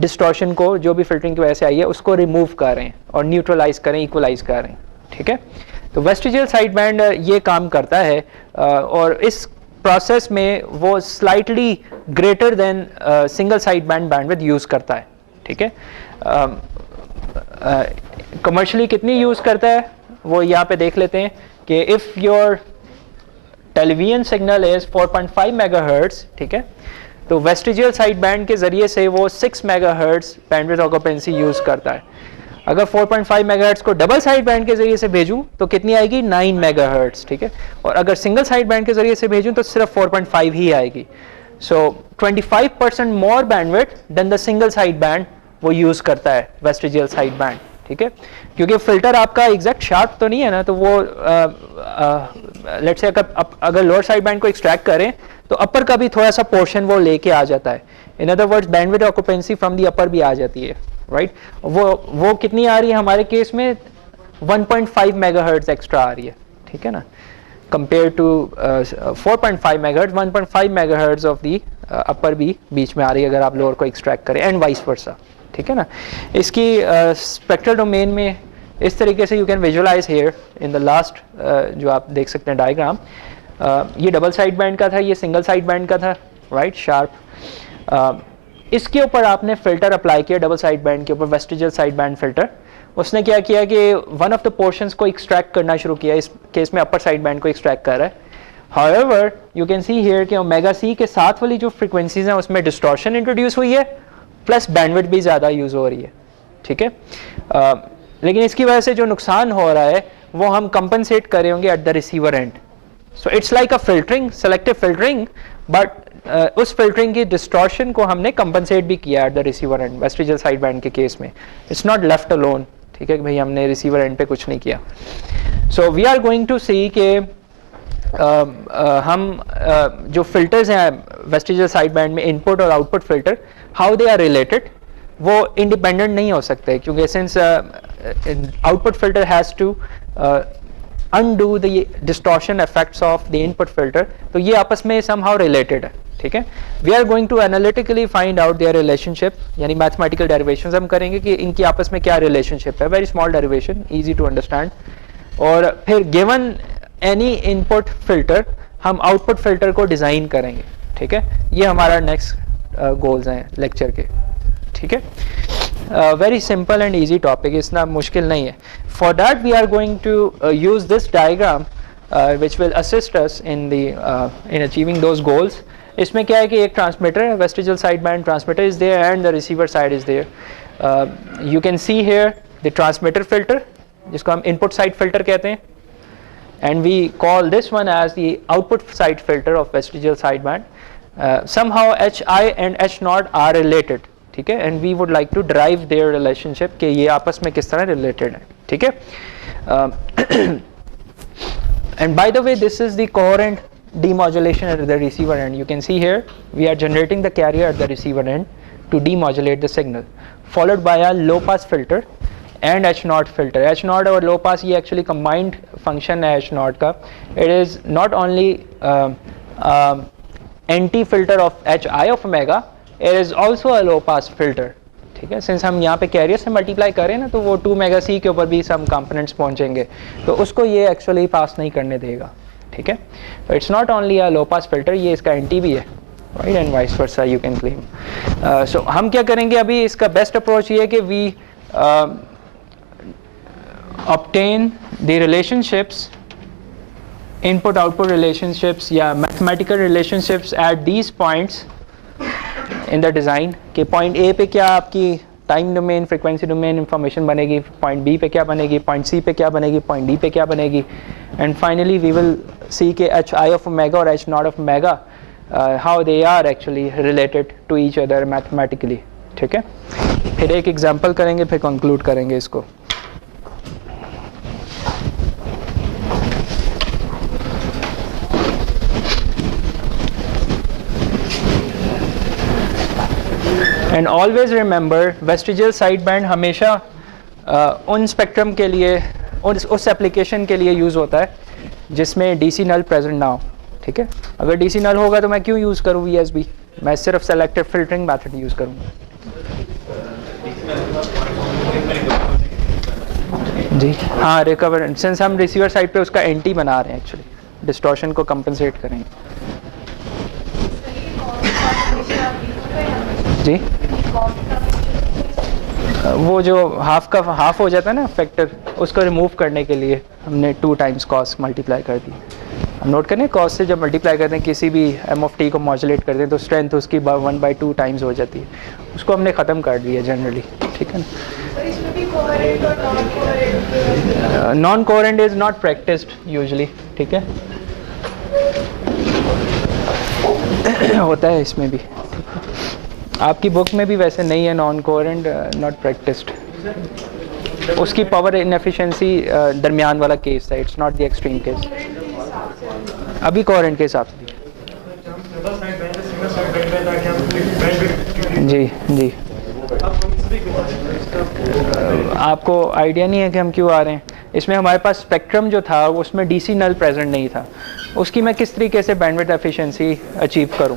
डिस्टॉर्शन को जो भी फिल्टरिंग की वजह से आई है उसको रिमूव कर रहे हैं और न्यूट्रलाइज करें, इक्वलाइज कर रहे हैं, ठीक है। तो वेस्टिजियल साइड बैंड ये काम करता है और इस प्रोसेस में वो slightly greater than single side band bandwidth use करता है, ठीक है। कमर्शियली कितनी यूज़ करता है वो यहाँ पे देख लेते हैं कि if your television signal is 4.5 megahertz, ठीक है, तो वेस्टिजियल साइड बैंड के ज़रिए से वो 6 मेगाहर्ट्ज़ बैंडविड्थ ऑक्यूपेंसी यूज़ करता है। अगर 4.5 मेगाहर्ट्ज़ को डबल साइड बैंड के ज़रिए से भेजूँ तो कितनी आएगी? 9 मेगाहर्ट्ज़, ठीक है, और अगर सिंगल साइड बैंड के ज़रिए से भेजूँ तो सिर्फ 4.5 ही आएगी। So 25% more bandwidth than the single side band वो यूज़ करता है वेस्टिजियल साइड बैंड, ठीक है, क्योंकि फिल्टर आपका एग्जैक्ट शार्प तो नहीं है ना, तो वो लेट्स से अगर लोअर साइड बैंड को एक्सट्रैक्ट करें तो अपर का भी थोड़ा सा पोर्शन वो लेके आ जाता है। In other words bandwidth occupancy from the upper भी आ जाती है, राइट। वो कितनी आ रही है हमारे केस में? 1.5 मेगाहर्ट्ज़ एक्स्ट्रा आ रही है, ठीक है ना, compare to 4.5 megahertz, 1.5 megahertz of the upper भी बीच में आ रही है अगर आप लोअर को एक्सट्रैक्ट करें, एंड वाइस वर्सा, ठीक है ना। इसकी स्पेक्ट्रल डोमेन में इस तरीके से you can visualize here in the last जो आप देख सकते हैं डायग्राम, ये डबल साइड बैंड का था, ये सिंगल साइड बैंड का था, राइट, शार्प। इसके ऊपर आपने फिल्टर अप्लाई किया डबल साइड बैंड के ऊपर, वेस्टिजियल साइड बैंड फिल्टर। उसने क्या किया कि वन ऑफ द पोर्शंस को एक्सट्रैक्ट करना शुरू किया, इस केस में अपर साइड बैंड को एक्सट्रैक्ट कर रहा है। However you can see here कि ओमेगा सी के साथ वाली जो फ्रीक्वेंसीज हैं उसमें डिस्टॉर्शन इंट्रोड्यूस हुई है, प्लस बैंडविड्थ भी ज़्यादा यूज़ हो रही है, ठीक है। लेकिन इसकी वजह से जो नुकसान हो रहा है वो हम कंपनसेट कर रहे होंगे eight the receiver end. So it's like a filtering, selective filtering, but उस फिल्टरिंग की डिस्टॉर्शन को हमने कंपनसेट भी किया eight the receiver and vestigial side band के केस में। इट्स नॉट लेफ्ट अलोन, ठीक है, भाई हमने रिसीवर एंड पे कुछ नहीं किया। So we are going to see के हम जो फिल्टर्स हैं वेस्टिजियल साइड बैंड में, इनपुट और output filter, how they are related, वो इंडिपेंडेंट नहीं हो सकते, क्योंकि since output filter has to undo the distortion effects of the input filter, तो ये आपस में somehow related है, ठीक है। We are going to analytically find out their relationship, यानी mathematical derivations हम करेंगे कि इनकी आपस में क्या relationship है, very small derivation, easy to understand, और फिर given any input filter हम output filter को डिज़ाइन करेंगे, ठीक है। ये हमारा next goals हैं lecture के, ठीक है। Very simple and easy topic, इतना मुश्किल नहीं है। For that we are going to use this diagram which will assist us in achieving those goals. इसमें क्या है कि एक transmitter है, vestigial sideband transmitter is there and the receiver side is there. You can see here the transmitter filter, जिसको हम input side filter कहते हैं, and we call this one as the output side filter of vestigial sideband. Somehow HI and H0 are related, ठीक है, and we would like to derive their relationship कि ये आपस में किस तरह रिलेटेड है, ठीक है। And by the way this is the coherent demodulation at the receiver end. You can see here we are generating the carrier at the receiver end, to demodulate the signal, followed by a low pass filter and H0 filter. H0 और low pass ये actually combined function है H0 का. It is not only anti filter of Hi of omega, it is also a low pass filter. ठीक है, since हम यहाँ पे career से मल्टीप्लाई करें ना तो वो 2 मेगा सी के ऊपर भी सम कंपोनेंट्स पहुँचेंगे, तो उसको ये एक्चुअली पास नहीं करने देगा. ठीक है, तो it's not only a low pass filter, ये इसका एंटी भी है, right, and vice versa you can claim. So हम क्या करेंगे अभी, इसका बेस्ट अप्रोच ये है कि we obtain the relationships, input output relationships या mathematical relationships at these points in the design. कि पॉइंट ए पे क्या आपकी time domain, frequency domain information बनेगी, पॉइंट बी पे क्या बनेगी, पॉइंट सी पे क्या बनेगी, पॉइंट डी पे क्या बनेगी, and finally we will see के एच आई ऑफ ओमेगा और H not of omega how they are actually related to each other mathematically. ठीक है, फिर एक एग्जांपल करेंगे, फिर कंक्लूड करेंगे इसको. And always remember vestigial side band हमेशा उन स्पेक्ट्रम के लिए, उस एप्लीकेशन के लिए यूज़ होता है जिसमें डीसी नल प्रेजेंट ना हो. ठीक है, अगर डीसी नल होगा तो मैं क्यों यूज़ करूँ वीएसबी, मैं सिर्फ सेलेक्टिव फिल्टरिंग मेथड यूज़ करूँगा. जी हाँ, रिकवर सिंस हम रिसीवर साइड पे उसका एंटी बना रहे हैं, एक्चुअली डिस्टॉर्शन को कंपनसेट करेंगे. जी वो जो हाफ हो जाता है ना फैक्टर, उसको रिमूव करने के लिए हमने 2 टाइम्स कॉस मल्टीप्लाई कर दी. हम नोट करें कॉस से जब मल्टीप्लाई करते हैं किसी भी एम ऑफ टी को मॉड्यूलेट करते हैं तो स्ट्रेंथ उसकी 1/2 टाइम्स हो जाती है, उसको हमने ख़त्म कर दिया जनरली. ठीक है ना, non coherent is not practised usually. ठीक है, होता है इसमें भी, आपकी बुक में भी वैसे नहीं है नॉन कोहेरेंट, नॉट प्रैक्टिस्ड. उसकी पावर इनएफिशिएंसी दरमियान वाला केस है, it's not the extreme case. अभी कोहेरेंट के हिसाब से जी जी आपको आइडिया नहीं है कि हम क्यों आ रहे हैं. इसमें हमारे पास स्पेक्ट्रम जो था उसमें डीसी नल प्रेजेंट नहीं था, उसकी मैं किस तरीके से बैंडविड्थ एफिशिएंसी अचीव करूं.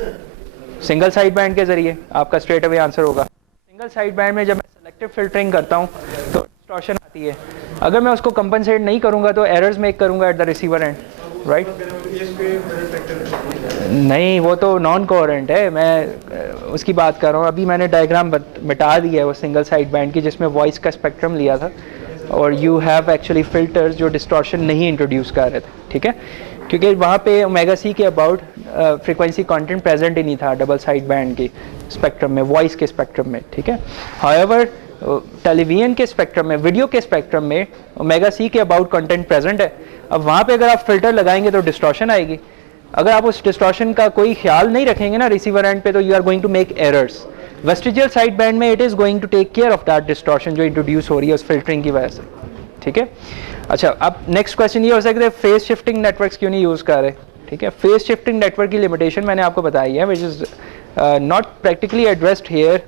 सिंगल साइड बैंड के जरिए आपका स्ट्रेट अवे आंसर होगा. सिंगल साइड बैंड में जब मैं सेलेक्टिव फिल्टरिंग करता हूं तो डिस्टॉर्शन आती है, अगर मैं उसको कंपनसेट नहीं करूंगा तो एरर्स मेक करूंगा eight the receiver and, right. नहीं, वो तो नॉन कोहेरेंट है, मैं उसकी बात कर रहा हूँ. अभी मैंने डायग्राम मिटा दिया है वो सिंगल साइड बैंड की जिसमें वॉइस का स्पेक्ट्रम लिया था और यू हैव एक्चुअली फिल्टर्स जो डिस्टॉर्शन नहीं इंट्रोड्यूस कर रहे थे. ठीक है, क्योंकि वहाँ पे ओमेगा सी के अबाउट फ्रीक्वेंसी कंटेंट प्रेजेंट ही नहीं था डबल साइड बैंड के स्पेक्ट्रम में, वॉइस के स्पेक्ट्रम में. ठीक है, हाउएवर टेलीविजन के स्पेक्ट्रम में, वीडियो के स्पेक्ट्रम में ओमेगा सी के अबाउट कंटेंट प्रेजेंट है. अब वहाँ पे अगर आप फिल्टर लगाएंगे तो डिस्टॉर्शन आएगी. अगर आप उस डिस्टॉर्शन का कोई ख्याल नहीं रखेंगे ना रिसीवर एंड पे, तो you are going to make errors. Vestigial side band में it is going to take care of that distortion जो इंट्रोड्यूस हो रही है उस फिल्टरिंग की वजह से. ठीक है, अच्छा अब नेक्स्ट क्वेश्चन ये हो सकता है फेज शिफ्टिंग नेटवर्क्स क्यों नहीं यूज़ कर रहे. ठीक है, फेज शिफ्टिंग नेटवर्क की लिमिटेशन मैंने आपको बताई है which is not practically addressed here,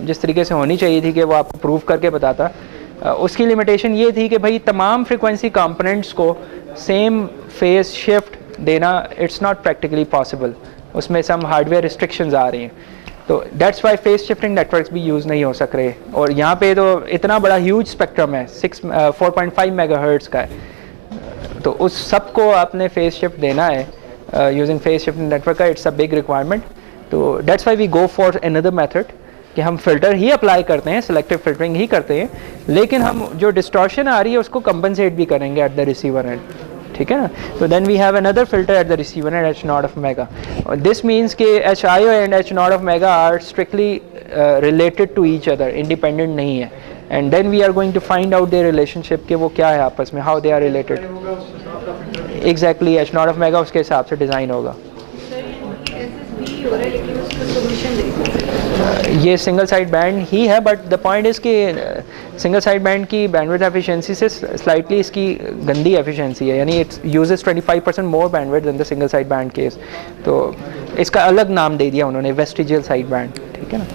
जिस तरीके से होनी चाहिए थी कि वो आपको प्रूव करके बताता. उसकी लिमिटेशन ये थी कि भाई तमाम फ्रिक्वेंसी कंपोनेंट्स को सेम फेज शिफ्ट देना इट्स नॉट प्रैक्टिकली पॉसिबल, उसमें सम हार्डवेयर रिस्ट्रिक्शंस आ रही हैं. तो that's Y phase shifting networks भी यूज़ नहीं हो सक रहे. और यहाँ पे तो इतना बड़ा ह्यूज स्पेक्ट्रम है, 4.5 मेगाहर्ट्ज़ का है, तो उस सब को आपने फेज शिफ्ट देना है यूजिंग फेज शिफ्टिंग नेटवर्क का, इट्स अ बिग रिक्वायरमेंट. तो that's why we go for another method कि हम फिल्टर ही अप्लाई करते हैं, सेलेक्टिव फिल्टरिंग ही करते हैं, लेकिन हम जो डिस्टॉर्शन आ रही है उसको कंपनसेट भी करेंगे एट द रिसीवर एंड. ठीक है ना, तो then we have another filter at the receiver end H not of mega. This means कि H I and H not of mega are strictly related to each other, independent नहीं है. And then we are going to find out their relationship कि वो क्या है आपस में, how they are related. Exactly, H not of mega उसके हिसाब से डिज़ाइन होगा. ये सिंगल साइड बैंड ही है, बट द पॉइंट इज़ कि सिंगल साइड बैंड की बैंडविड्थ एफिशिएंसी से स्लाइटली इसकी गंदी एफिशिएंसी है, यानी it's uses 25% more bandwidth than the single side band case. तो इसका अलग नाम दे दिया उन्होंने, वेस्टिजियल साइड बैंड. ठीक है ना,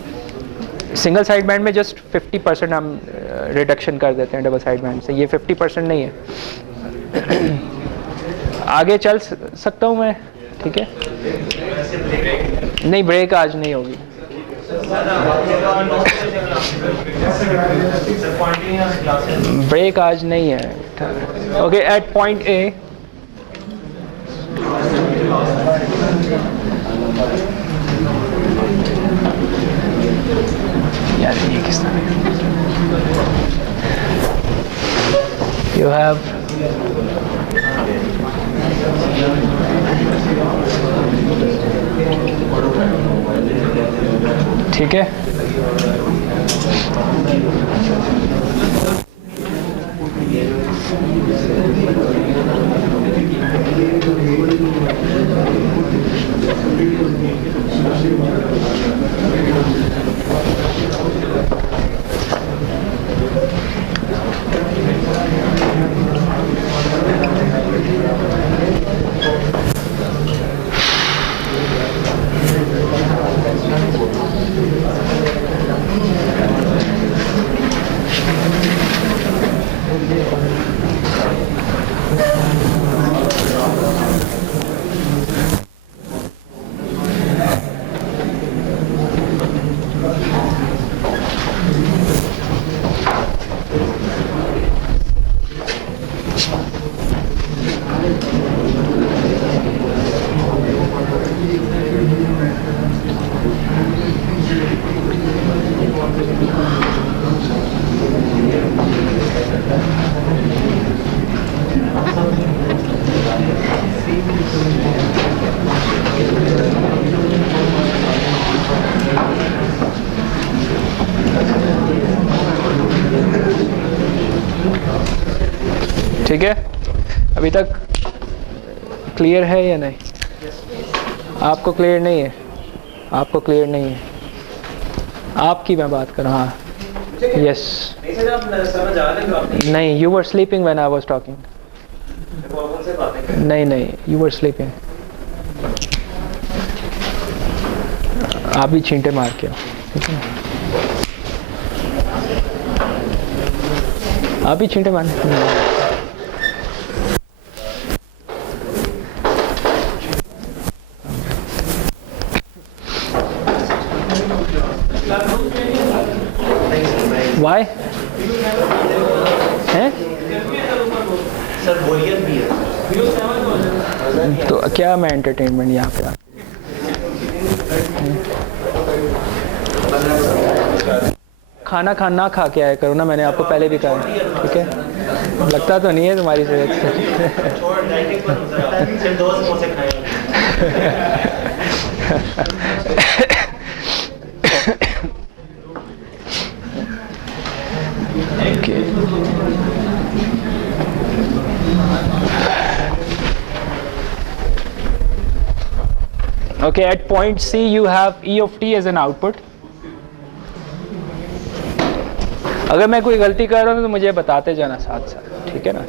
सिंगल साइड बैंड में जस्ट 50% हम रिडक्शन कर देते हैं डबल साइड बैंड से, ये 50% नहीं है। आगे चल सकता हूँ मैं, ठीक है? नहीं, ब्रेक आज नहीं होगी। ब्रेक आज नहीं है। ओके, एट पॉइंट ए यार ये किस तरह यू हैव ठीक है। ठीक है, अभी तक क्लियर है या नहीं? आपको क्लियर नहीं है? आपको क्लियर नहीं है? आपकी मैं बात कर रहा हूँ। यस, नहीं, you were sleeping when I was talking. नहीं नहीं, यू वर स्लीपिंग। आप भी छींटे मार के आओ, ठीक है? आप भी छींटे मारने। Why? हैं? सर बोरियत भी है। तो क्या मैं एंटरटेनमेंट यहाँ पे खाना ना खा के आया करो ना, मैंने आपको पहले भी कहा, ठीक है? लगता तो नहीं है तुम्हारी सेहत सिर्फ 2 समोसे खाए। Okay, at point C you have E of t as an output. अगर मैं कोई गलती कर रहा हूँ तो मुझे बताते जाना साथ साथ, ठीक है ना?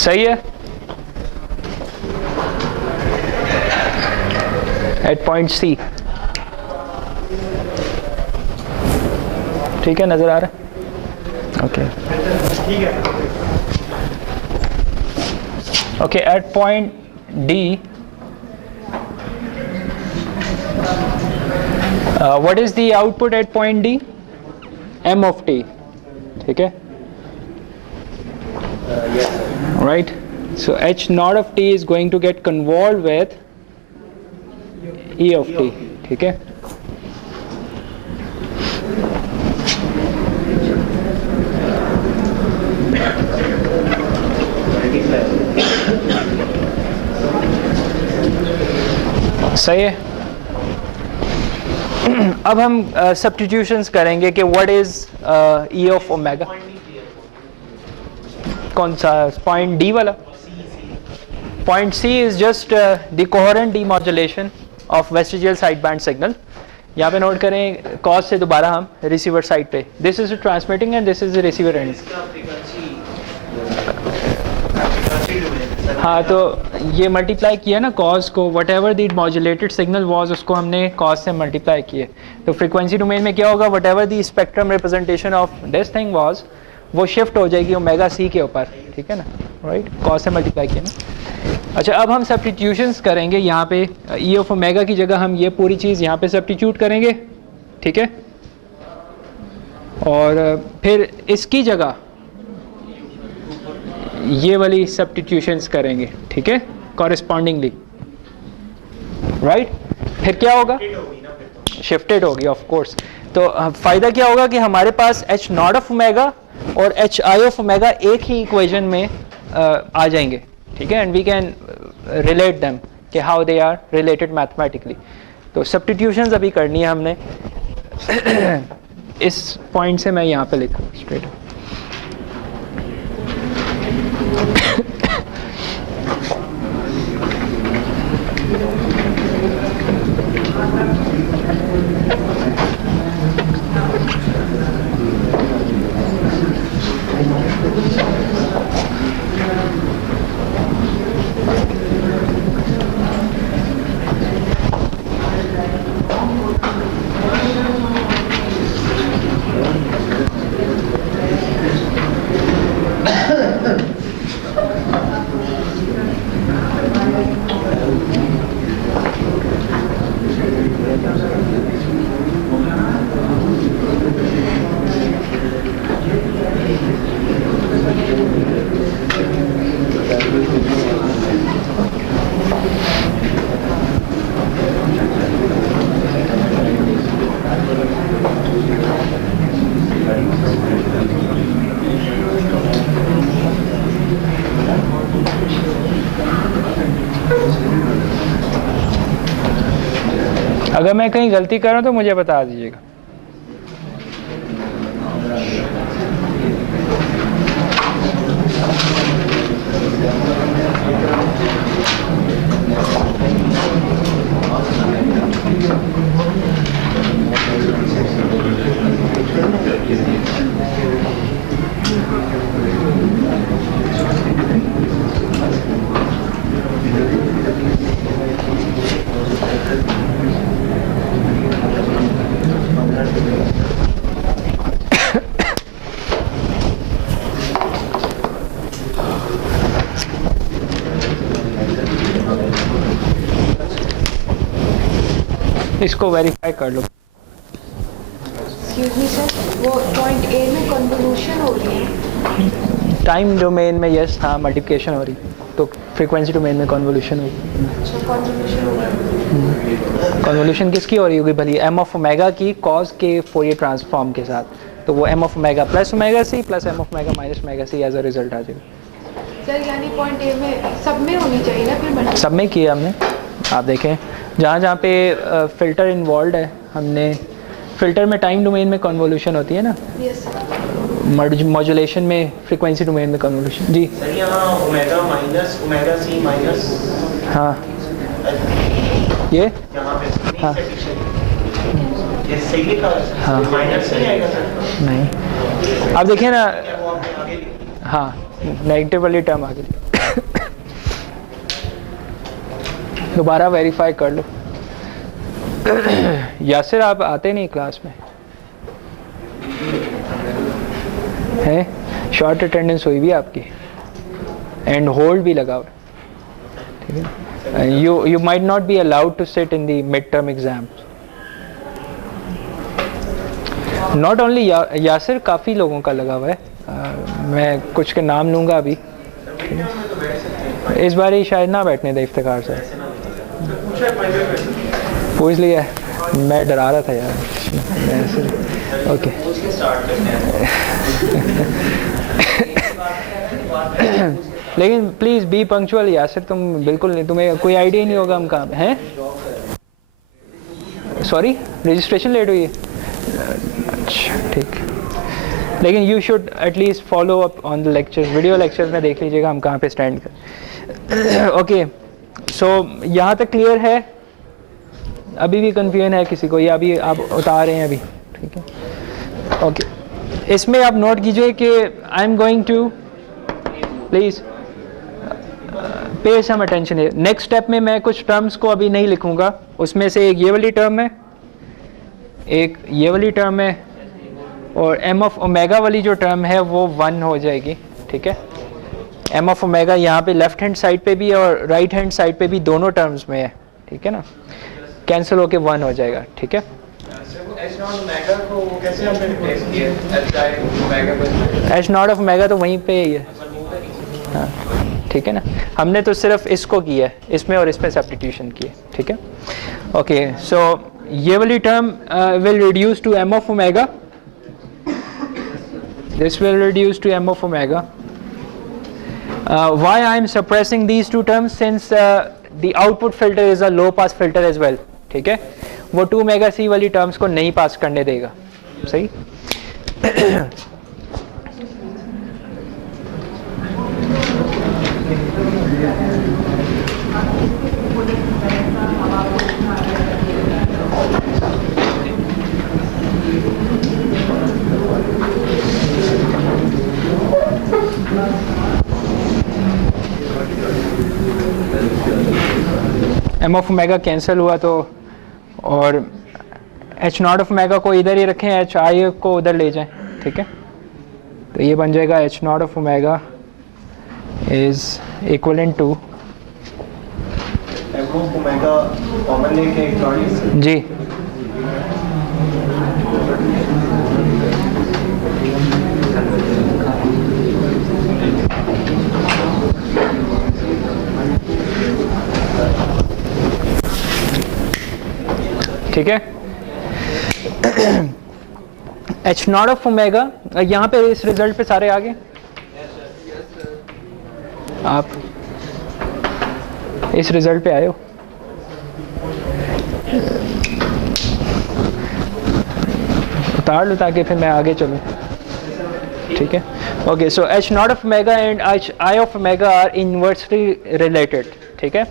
सही है? एट पॉइंट सी, ठीक है, नजर आ रहा है? ओके, ठीक है। Okay, at point D what is the output at point D? m of t, ठीक है? Right, so h naught of t is going to get convolved with e of t, ठीक है? सही है? अब हम सब्स्टिट्यूशंस करेंगे कि what is e of omega. कौन सा पॉइंट डी वाला? Point C is just the coherent demodulation of vestigial side band signal. यहाँ पे नोट करें कॉज से दोबारा हम रिसीवर साइड पे, this is transmitting end this is the receiver end. हाँ, तो ये मल्टीप्लाई किया ना कॉज को, whatever the modulated signal was उसको हमने कॉज से मल्टीप्लाई किए। तो फ्रीक्वेंसी डोमेन में क्या होगा, what ever the spectrum representation of this thing was वो शिफ्ट हो जाएगी ओमेगा सी के ऊपर, ठीक है ना, राइट, कॉज से मल्टीप्लाई किया ना। अच्छा, अब हम सब्स्टिट्यूशंस करेंगे। यहाँ पे ई ऑफ ओमेगा की जगह हम ये पूरी चीज़ यहाँ पे सब्स्टिट्यूट करेंगे, ठीक है, और फिर इसकी जगह ये वाली सब्स्टिट्यूशंस करेंगे, ठीक है, कॉरेस्पॉन्डिंगली, राइट। फिर क्या होगा, शिफ्टेड होगी ऑफ कोर्स। तो फ़ायदा क्या होगा कि हमारे पास एच नॉट ऑफ ओमेगा और एच आई ऑफ ओमेगा एक ही इक्वेशन में आ जाएंगे, ठीक है, and we can relate them कि how they are related mathematically. तो सब्स्टिट्यूशंस अभी करनी है हमने। इस पॉइंट से मैं यहाँ पे लिखा स्ट्रेट। अगर मैं कहीं गलती कर रहा हूं तो मुझे बता दीजिएगा। इसको वेरीफाई कर लो। एक्सक्यूज मी सर, वो पॉइंट ए में कन्वोल्यूशन हो रही है। टाइम डोमेन में यस, हाँ, मल्टीप्लिकेशन हो रही, तो फ्रीक्वेंसी डोमेन में कन्वोल्यूशन होगी। अच्छा, कन्वोल्यूशन हो रही है। कन्वोल्यूशन किसकी हो रही होगी भली? एम ऑफ ओमेगा की कॉज के फोरियर ट्रांसफॉर्म के साथ, तो वो M of omega plus omega C plus M of omega minus omega C as a result आ जाएगा। सर यानी पॉइंट ए में सब में होनी चाहिए ना फिर? सब में किया हमने, आप देखें जहाँ जहाँ पे फ़िल्टर इन्वॉल्व है, हमने फ़िल्टर में टाइम डोमेन में कन्वोल्यूशन होती है ना, यस सर। मॉड्यूलेशन में फ्रीक्वेंसी डोमेन में कन्वोल्यूशन। जी सर, यहाँ omega minus omega C minus, हाँ, ये यहाँ पे हाँ ये सही लिखा है। हाँ। माइनस नहीं आएगा सर? नहीं, आप देखिए ना, वो आपने आगे लिखा। हाँ, नेगेटिव वाली टर्म आ गई। दोबारा वेरीफाई कर लो। यासिर, आप आते नहीं क्लास में हैं? शॉर्ट अटेंडेंस हुई भी आपकी एंड होल्ड भी लगा हुआ, ठीक है। You might not be allowed to sit in the mid term exam. Not only Yasir, काफ़ी लोगों का लगा हुआ है। मैं कुछ के नाम लूँगा अभी, इस बार ही शायद ना बैठने दे इफ्तिखार से, पूछ लिया, मैं डरा रहा था यार। ओके, लेकिन प्लीज़ बी पंक्चुअल यासिर, तुम बिल्कुल नहीं, तुम्हें कोई आइडिया ही नहीं होगा हम कहाँ हैं। सॉरी रजिस्ट्रेशन लेट हुई है, अच्छा ठीक, लेकिन you should at least follow up on the lectures, video lectures में देख लीजिएगा हम कहाँ पे स्टैंड कर। ओके सो यहाँ तक क्लियर है, अभी भी कन्फ्यूजन है किसी को, या अभी आप उतार रहे हैं अभी, ठीक है ओके। इसमें आप नोट कीजिए कि I am going to please pay some attention है। नेक्स्ट स्टेप में मैं कुछ टर्म्स को अभी नहीं लिखूंगा, उसमें से एक ये वाली टर्म है, एक ये वाली टर्म है, और एम ऑफ ओमेगा वाली जो टर्म है वो 1 हो जाएगी, ठीक है। एम ऑफ ओमेगा यहाँ पे लेफ्ट हैंड साइड पे भी और राइट हैंड साइड पे भी दोनों टर्म्स में है, ठीक है ना, कैंसिल होके 1 हो जाएगा, ठीक है। एच नॉट ऑफ ओमेगा तो वहीं पे ही है, हाँ ठीक है ना, हमने तो सिर्फ इसको किया है, इसमें और इसमें सब्स्टिट्यूशन की है, ठीक है ओके। सो ये वाली term will reduce to M of omega, this will reduce to m of omega. Why I am suppressing these two terms, since the output filter is a low pass filter as well, ठीक है, वो 2 omega c वाली terms को नहीं पास करने देगा, सही। M of omega cancel हुआ तो, और एच नॉट ऑफ ओमेगा को इधर ही रखें, एच आई को उधर ले जाएं, ठीक है, तो ये बन जाएगा H not of omega is equivalent to M of omega common लेके इलेक्ट्रॉनिक्स जी ठीक है। एच नॉट ऑफ ओमेगा, यहाँ पे इस रिजल्ट पे सारे आ गए, आप इस रिजल्ट पे आए हो, उतार लो ताकि फिर मैं आगे चलूँ, ठीक है okay. So H not of omega and H I of omega are inversely related, ठीक है।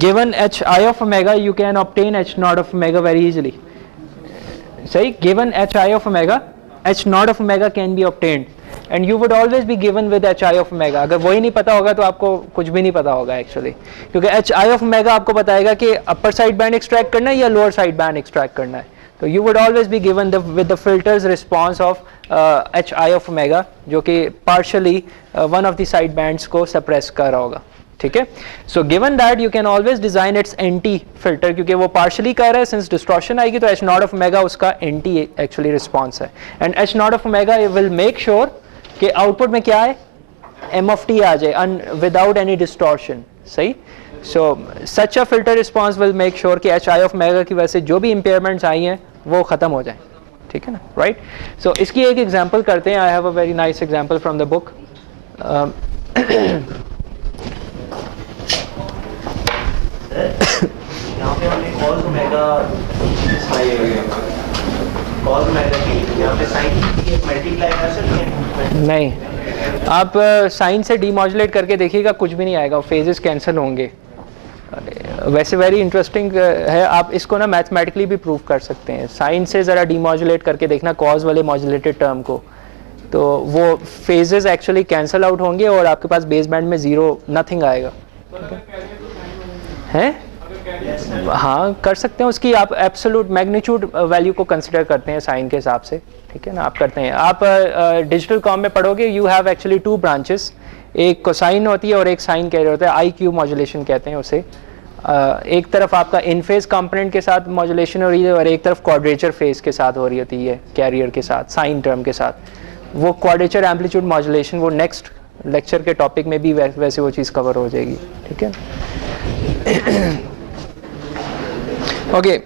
Given h I of omega, you can obtain h naught of omega very easily. Say, given h I of omega, h naught of omega can be obtained, and you would always be given with h I of omega. अगर वही नहीं पता होगा तो आपको कुछ भी नहीं पता होगा actually, क्योंकि h I of omega आपको बताएगा कि upper side band extract करना है या lower side band extract करना है, तो you would always be given with the filters response of h I of omega, जो कि partially one of the side bands को suppress कर रहा होगा, ठीक है। So given that you can always design it's anti filter, क्योंकि वो पार्शली कर रहा है, सिंस डिस्टॉर्शन आएगी तो एच नॉट ऑफ ओमेगा उसका एंटी एक्चुअली रिस्पॉन्स है, and H not of omega will make sure कि आउटपुट में क्या है, एम ऑफ टी आ जाए विदाउट एनी डिस्टॉर्शन, सही। So such a filter response will make sure कि एच आई ऑफ ओमेगा की वजह से जो भी इंपेयरमेंट्स आई हैं वो ख़त्म हो जाए, ठीक है ना, राइट। सो इसकी एक एग्जाम्पल करते हैं, I have a very nice example from the book. यहाँ पे हमने cos ओमेगा cos ओमेगा की यहाँ पे साइन मल्टीप्लाई कर सकते हैं? नहीं, आप साइन से डीमॉड्यूलेट करके देखिएगा, कुछ भी नहीं आएगा, फेजेस कैंसिल होंगे। वैसे वेरी इंटरेस्टिंग है, आप इसको ना मैथमेटिकली भी प्रूव कर सकते हैं, साइन से ज़रा डीमॉड्यूलेट करके देखना कॉज वाले मॉड्यूलेटेड टर्म को, तो वो फेजेस एक्चुअली कैंसिल आउट होंगे और आपके पास बेस बैंड में ज़ीरो नथिंग आएगा, है हाँ कर सकते हैं, उसकी आप एब्सोल्यूट मैग्नीट्यूड वैल्यू को कंसिडर करते हैं साइन के हिसाब से, ठीक है ना, आप करते हैं। आप डिजिटल कॉम में पढ़ोगे, यू हैव एक्चुअली 2 ब्रांचेस, एक कोसाइन होती है और एक साइन कैरियर होता है, आई क्यू मॉड्यूलेशन कहते हैं उसे। एक तरफ आपका इन फेज कंपोनेंट के साथ मॉड्यूलेशन हो रही है और एक तरफ क्वाड्रेचर फेज के साथ हो रही होती है, कैरियर के साथ, साइन टर्म के साथ। वो क्वाड्रेचर एम्पलीट्यूड मॉड्यूलेशन वो नेक्स्ट लेक्चर के टॉपिक में भी वैसे वो चीज़ कवर हो जाएगी, ठीक है। ओके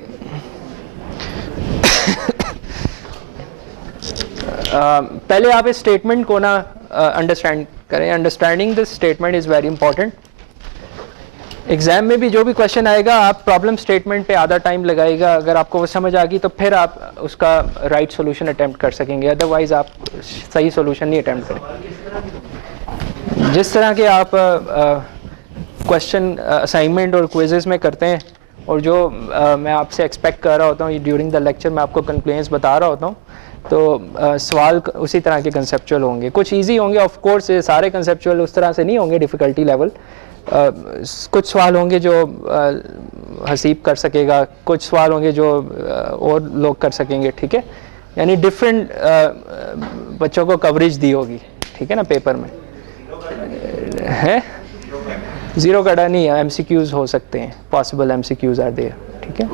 पहले आप इस स्टेटमेंट को ना अंडरस्टैंड करें, understanding this statement is very important. Exam में भी जो भी क्वेश्चन आएगा आप प्रॉब्लम स्टेटमेंट पे आधा टाइम लगाइएगा, अगर आपको वो समझ आ गई तो फिर आप उसका राइट सॉल्यूशन अटेम्प्ट कर सकेंगे, अदरवाइज़ आप सही सॉल्यूशन नहीं अटेम्प्ट करेंगे। जिस तरह के आप क्वेश्चन असाइनमेंट और क्विज़ेस में करते हैं और जो मैं आपसे एक्सपेक्ट कर रहा होता हूँ ड्यूरिंग द लेक्चर, मैं आपको कंप्लेंट्स बता रहा होता हूँ, तो सवाल उसी तरह के कंसेप्चुअल होंगे, कुछ इजी होंगे ऑफ कोर्स, सारे कंसेप्चुअल उस तरह से नहीं होंगे डिफ़िकल्टी लेवल, कुछ सवाल होंगे जो हसीब कर सकेगा, कुछ सवाल होंगे जो और लोग कर सकेंगे, ठीक है, यानी डिफरेंट बच्चों को कवरेज दी होगी, ठीक है ना, पेपर में है। ज़ीरो कटा नहीं है, MCQs हो सकते हैं, पॉसिबल MCQs आर देयर, ठीक है,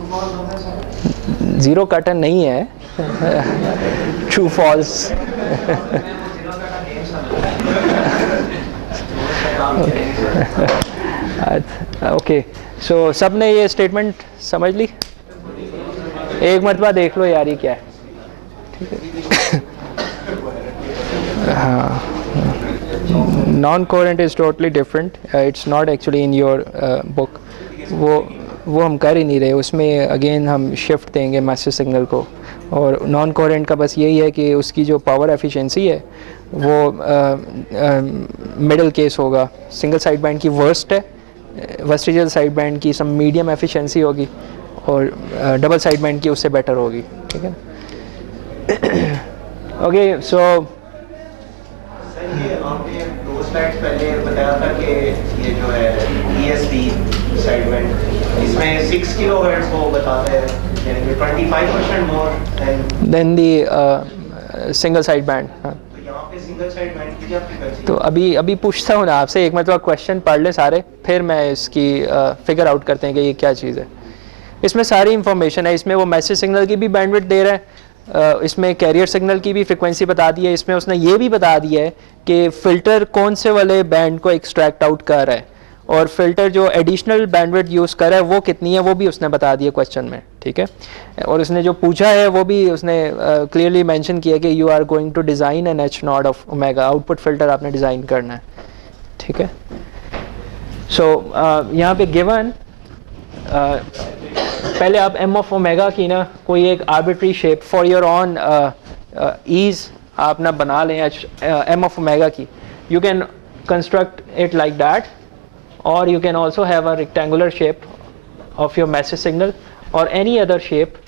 ज़ीरो कटा नहीं है, ट्रू फॉल्स। ओके, सो सब ने ये स्टेटमेंट समझ ली, एक मरतबा देख लो यार ये क्या है, ठीक है। हाँ, non coherent is totally different, it's not actually in your book, वो हम कर ही नहीं रहे, उसमें अगेन हम शिफ्ट देंगे मैसेज सिग्नल को, और नॉन कोहेरेंट का बस यही है कि उसकी जो पावर एफिशिएंसी है वो मिडल केस होगा, सिंगल साइड बैंड की वर्स्ट है, वेस्टिजियल साइड बैंड की सम मीडियम एफिशिएंसी होगी, और डबल साइड बैंड की उससे बेटर होगी, ठीक है ना। ओके, सो ये आपने 2 स्लाइड्स पहले बताया था कि ये जो है ESD साइड बैंड, इसमें 6 किलोहर्ट्ज वो बताता है, यानी कि 25% मोर देन दी सिंगल साइड बैंड। तो यहाँ पे सिंगल साइड बैंड की क्या फ्रीक्वेंसी? तो अभी पूछता हूँ ना आपसे, एक मतलब क्वेश्चन पढ़ ले सारे, फिर मैं इसकी फिगर आउट करते हैं कि ये क्या चीज़ है। इसमें सारी इंफॉर्मेशन है, इसमें वो मैसेज सिग्नल की भी बैंडविड्थ दे रहा है, इसमें कैरियर सिग्नल की भी फ्रिक्वेंसी बता दी है, इसमें उसने ये भी बता दिया है कि फ़िल्टर कौन से वाले बैंड को एक्सट्रैक्ट आउट कर रहा है, और फिल्टर जो एडिशनल बैंडविड्थ यूज़ कर रहा है वो कितनी है वो भी उसने बता दिया क्वेश्चन में, ठीक है। और उसने जो पूछा है वो भी उसने क्लियरली मेंशन किया कि you are going to design an H0 of omega, output filter आपने डिज़ाइन करना है, ठीक है। सो यहाँ पे गिवन पहले आप m ऑफ ओमेगा की ना कोई एक arbitrary shape for your own ease आप ना बना लें m ऑफ ओमेगा की, you can construct it like that, or you can also have a rectangular shape of your message signal or any other shape,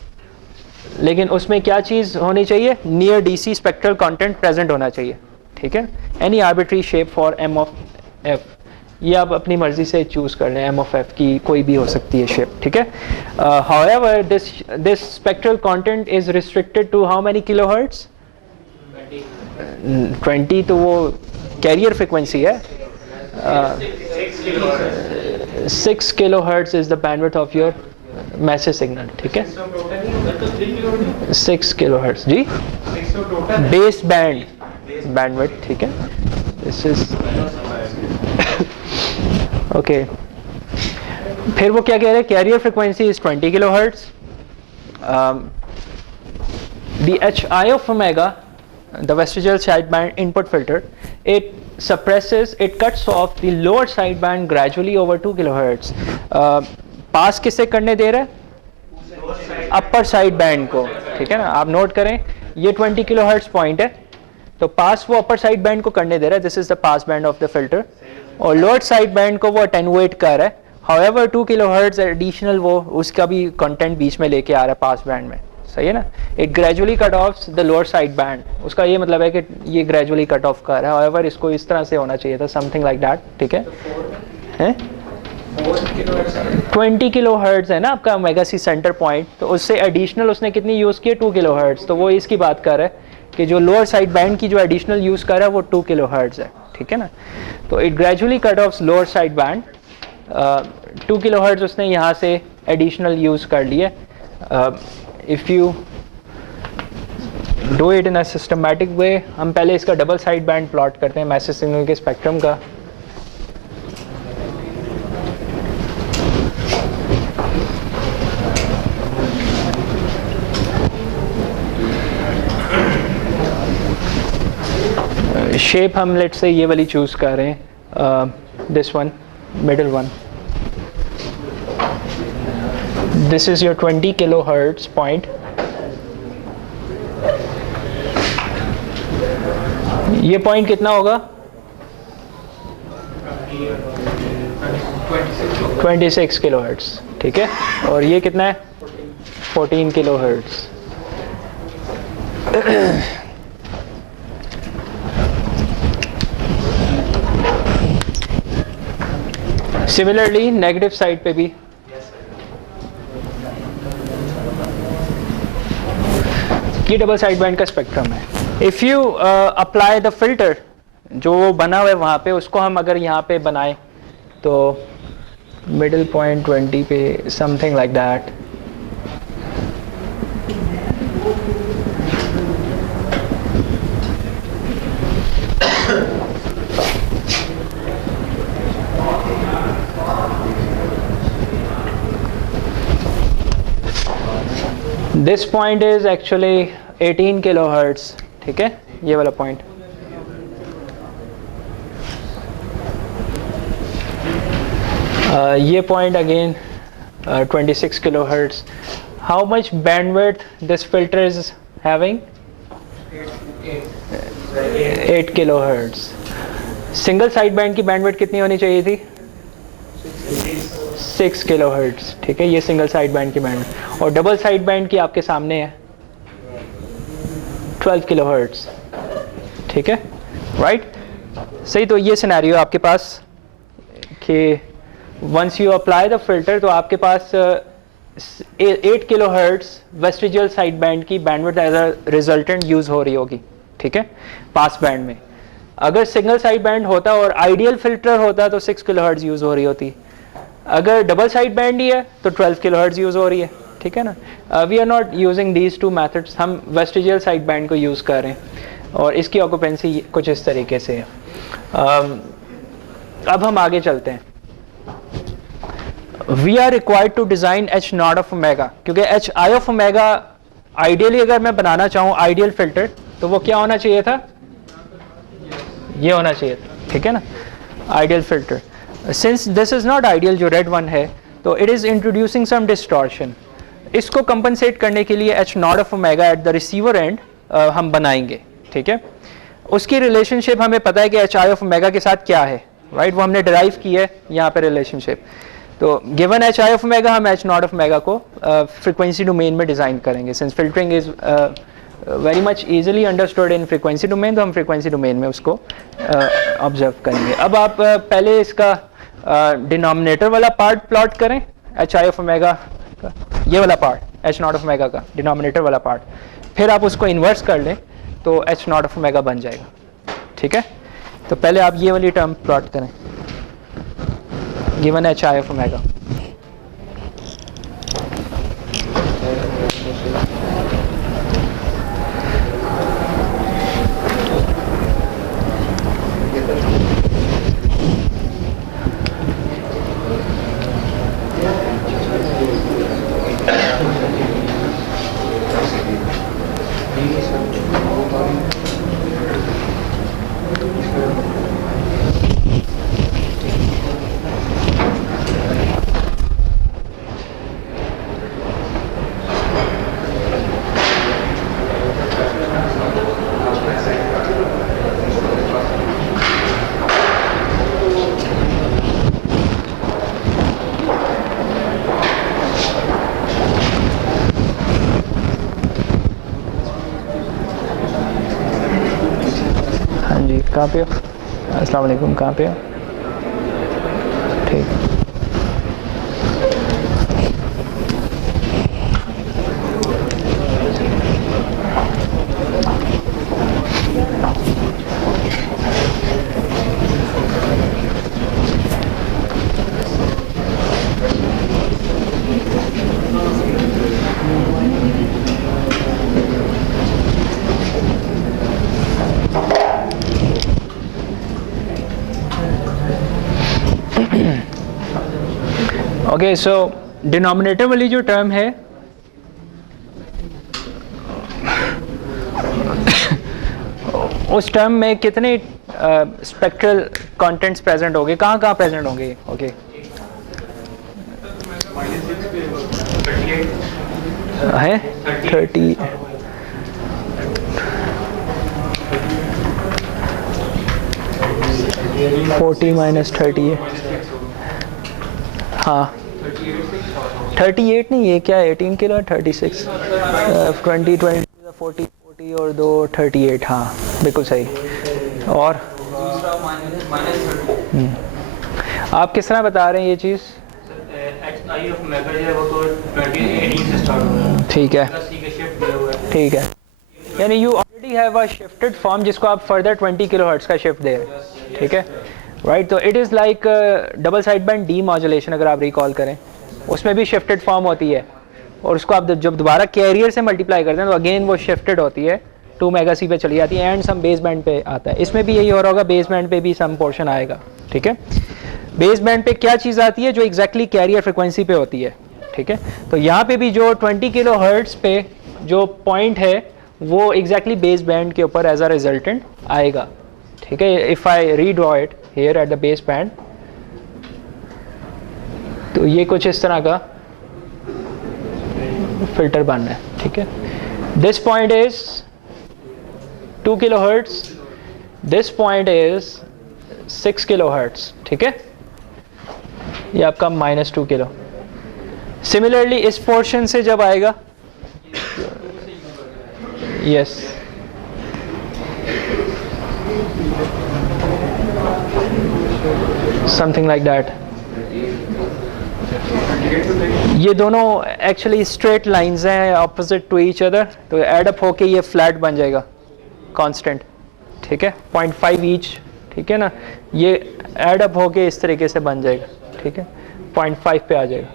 लेकिन उसमें क्या चीज़ होनी चाहिए, near DC spectral content present होना चाहिए, ठीक है। Any arbitrary shape for m of f, ये आप अपनी मर्जी से चूज़ कर लें, m ऑफ f की कोई भी हो सकती है शेप, ठीक है। However this spectral content is restricted to how many kilohertz? 20, तो वो कैरियर फ्रिक्वेंसी है। 6 kilohertz is the bandwidth of your message signal, ठीक है। 6 kilohertz जी, बेस बैंड bandwidth, ठीक है। This is okay. फिर वो क्या कह रहे हैं, carrier frequency is 20 kilohertz, the HI of omega, the vestigial sideband input filter, it cuts off the lower sideband gradually over 2 kilohertz. पास किससे करने दे रहा है, अपर साइड बैंड को, ठीक है ना। आप नोट करें ये 20 किलोहर्ट्ज पॉइंट है, तो पास वो अपर साइड बैंड को करने दे रहा है, this is the pass band of the filter, और लोअर साइड बैंड को वो अटेनुएट कर रहा है। हाउएवर 2 किलोहर्ट्ज एडिशनल वो उसका भी कंटेंट बीच में लेके आ रहा है पास बैंड में, सही है ना। It gradually cut off the lower side band, उसका ये मतलब है कि ये ग्रेजुअली कट ऑफ कर रहा है। हाउएवर इसको इस तरह से होना चाहिए था, समथिंग लाइक दैट, ठीक है। 20 किलोहर्ट्ज है ना आपका ओमेगा सी सेंटर पॉइंट, तो उससे एडिशनल उसने कितनी यूज़ की है, 2 किलोहर्ट्ज, तो वो इसकी बात कर रहा है कि जो लोअर साइड बैंड की जो एडिशनल यूज़ कर रहा है वो 2 किलोहर्ट्ज है, ठीक है ना। तो it gradually cut off lower side band, 2 kilohertz उसने यहाँ से एडिशनल यूज़ कर लिए। If you do it in a systematic way, हम पहले इसका डबल साइड बैंड प्लॉट करते हैं मैसेज सिग्नल के स्पेक्ट्रम का। शेप हम लेट से ये वाली चूज़ कर रहे हैं, this one, middle one, This is your 20 kilohertz point. ये पॉइंट कितना होगा? 26 किलोहर्ट्ज, ठीक है। और ये कितना है? 14 किलोहर्ट्ज। सिमिलरली नेगेटिव साइड पे भी ये डबल साइड बैंड का स्पेक्ट्रम है। If you apply the filter, जो वो बना हुआ है वहाँ पे, उसको हम अगर यहाँ पे बनाएं तो मिडिल पॉइंट 20 पे, something like that. This point is actually 18 kilohertz, ठीक है, ये वाला पॉइंट। ये point again 26 kilohertz. How much bandwidth this filter is having? 8 kilohertz. Single side band की बैंडविड्थ कितनी होनी चाहिए थी? 6 किलोहर्ट्ज, ठीक है, ये सिंगल साइड बैंड की बैंड। और डबल साइड बैंड की आपके सामने है 12 किलोहर्ट्ज, ठीक है, राइट, सही। तो ये सिनेरियो आपके पास कि once you apply the filter तो आपके पास 8 किलोहर्ट्ज वेस्टिजियल साइड बैंड की bandwidth as a resultant use हो रही होगी, ठीक है, पास बैंड में। अगर सिंगल साइड बैंड होता और आइडियल फिल्टर होता तो 6 किलोहर्ट्ज यूज हो रही होती। अगर डबल साइड बैंड ही है तो 12 किलोहर्ट्ज यूज हो रही है, ठीक है ना। We are not using these two methods, हम वेस्टिजियल साइड बैंड को यूज कर रहे हैं और इसकी ऑक्यूपेंसी कुछ इस तरीके से है। अब हम आगे चलते हैं। We are required to design H not of omega, क्योंकि H I of omega ideally अगर मैं बनाना चाहूँ आइडियल फिल्टर तो वो क्या होना चाहिए था? ये होना चाहिए था, ठीक है ना, ideal filter. Since this is not ideal, जो रेड वन है, तो it is introducing some distortion. इसको कंपनसेट करने के लिए H not of omega at the receiver end हम बनाएंगे, ठीक है। उसकी रिलेशनशिप हमें पता है कि एच आई ऑफ ओमेगा के साथ क्या है, राइट, वो हमने डिराइव की है यहाँ पे रिलेशनशिप। तो given H I of omega हम एच नॉट ऑफ ओमेगा को फ्रीक्वेंसी डोमेन में डिज़ाइन करेंगे। Since filtering is very much easily understood in frequency domain, तो हम फ्रीक्वेंसी डोमेन में उसको ऑब्जर्व करेंगे। अब आप पहले इसका डिनोमिनेटर वाला पार्ट प्लॉट करें, एच आई ऑफ ओमेगा का ये वाला part, H not of omega का डिनोमिनेटर वाला पार्ट, फिर आप उसको इन्वर्स कर लें तो एच नॉट ऑफ ओमेगा बन जाएगा, ठीक है। तो पहले आप ये वाली टर्म प्लॉट करें, given H I of omega. कहाँ पे हो? अस्सलाम वालेकुम, कहाँ पे हो? ठीक। ओके, सो डिनोमिनेटर वाली जो टर्म है उस टर्म में कितने स्पेक्ट्रल कंटेंट्स प्रेजेंट होंगे, कहाँ कहाँ प्रेजेंट होंगे? ओके, है 30 40 माइनस 30 है, हाँ 38 नहीं, ये क्या 18 किलो 36 20 20 40 40 और 2 38, हाँ बिल्कुल सही। और आप किस तरह बता रहे हैं ये चीज़? ठीक है ठीक है, यानी you already have a shifted form जिसको आप फर्दर 20 किलो हर्ट्ज का शिफ्ट दे रहे हैं, ठीक है राइट। तो it is like double side band D modulation, अगर आप रिकॉल करें उसमें भी शिफ्टेड फॉर्म होती है, और उसको आप जब दोबारा कैरियर से मल्टीप्लाई करते हैं तो अगेन वो शिफ्टेड होती है, 2 मेगा सी पे चली जाती है एंड सम बेस बैंड पे आता है। इसमें भी यही हो रहा होगा, बेस बैंड पे भी सम पोर्शन आएगा, ठीक है। बेस बैंड पे क्या चीज़ आती है जो एग्जैक्टली कैरियर फ्रिक्वेंसी पे होती है, ठीक है। तो यहाँ पे भी जो 20 किलो हर्ट्ज पे जो पॉइंट है वो एग्जैक्टली बेस बैंड के ऊपर एज अ रिजल्टेंट आएगा, ठीक है। If I redraw it here eight the base band, तो ये कुछ इस तरह का फिल्टर बनना है, ठीक है। This point is 2 kilo hertz, this point is 6 kilo hertz, ठीक है। ये आपका -2 किलो। सिमिलरली इस पोर्शन से जब आएगा, यस समथिंग लाइक दैट। ये दोनों एक्चुअली स्ट्रेट लाइंस हैं ऑपोजिट टू ईच अदर, तो एड अप होके ये फ्लैट बन जाएगा कांस्टेंट, ठीक है 0.5 ईच, ठीक है ना। ये एड अप होके इस तरीके से बन जाएगा, ठीक है 0.5 पे आ जाएगा।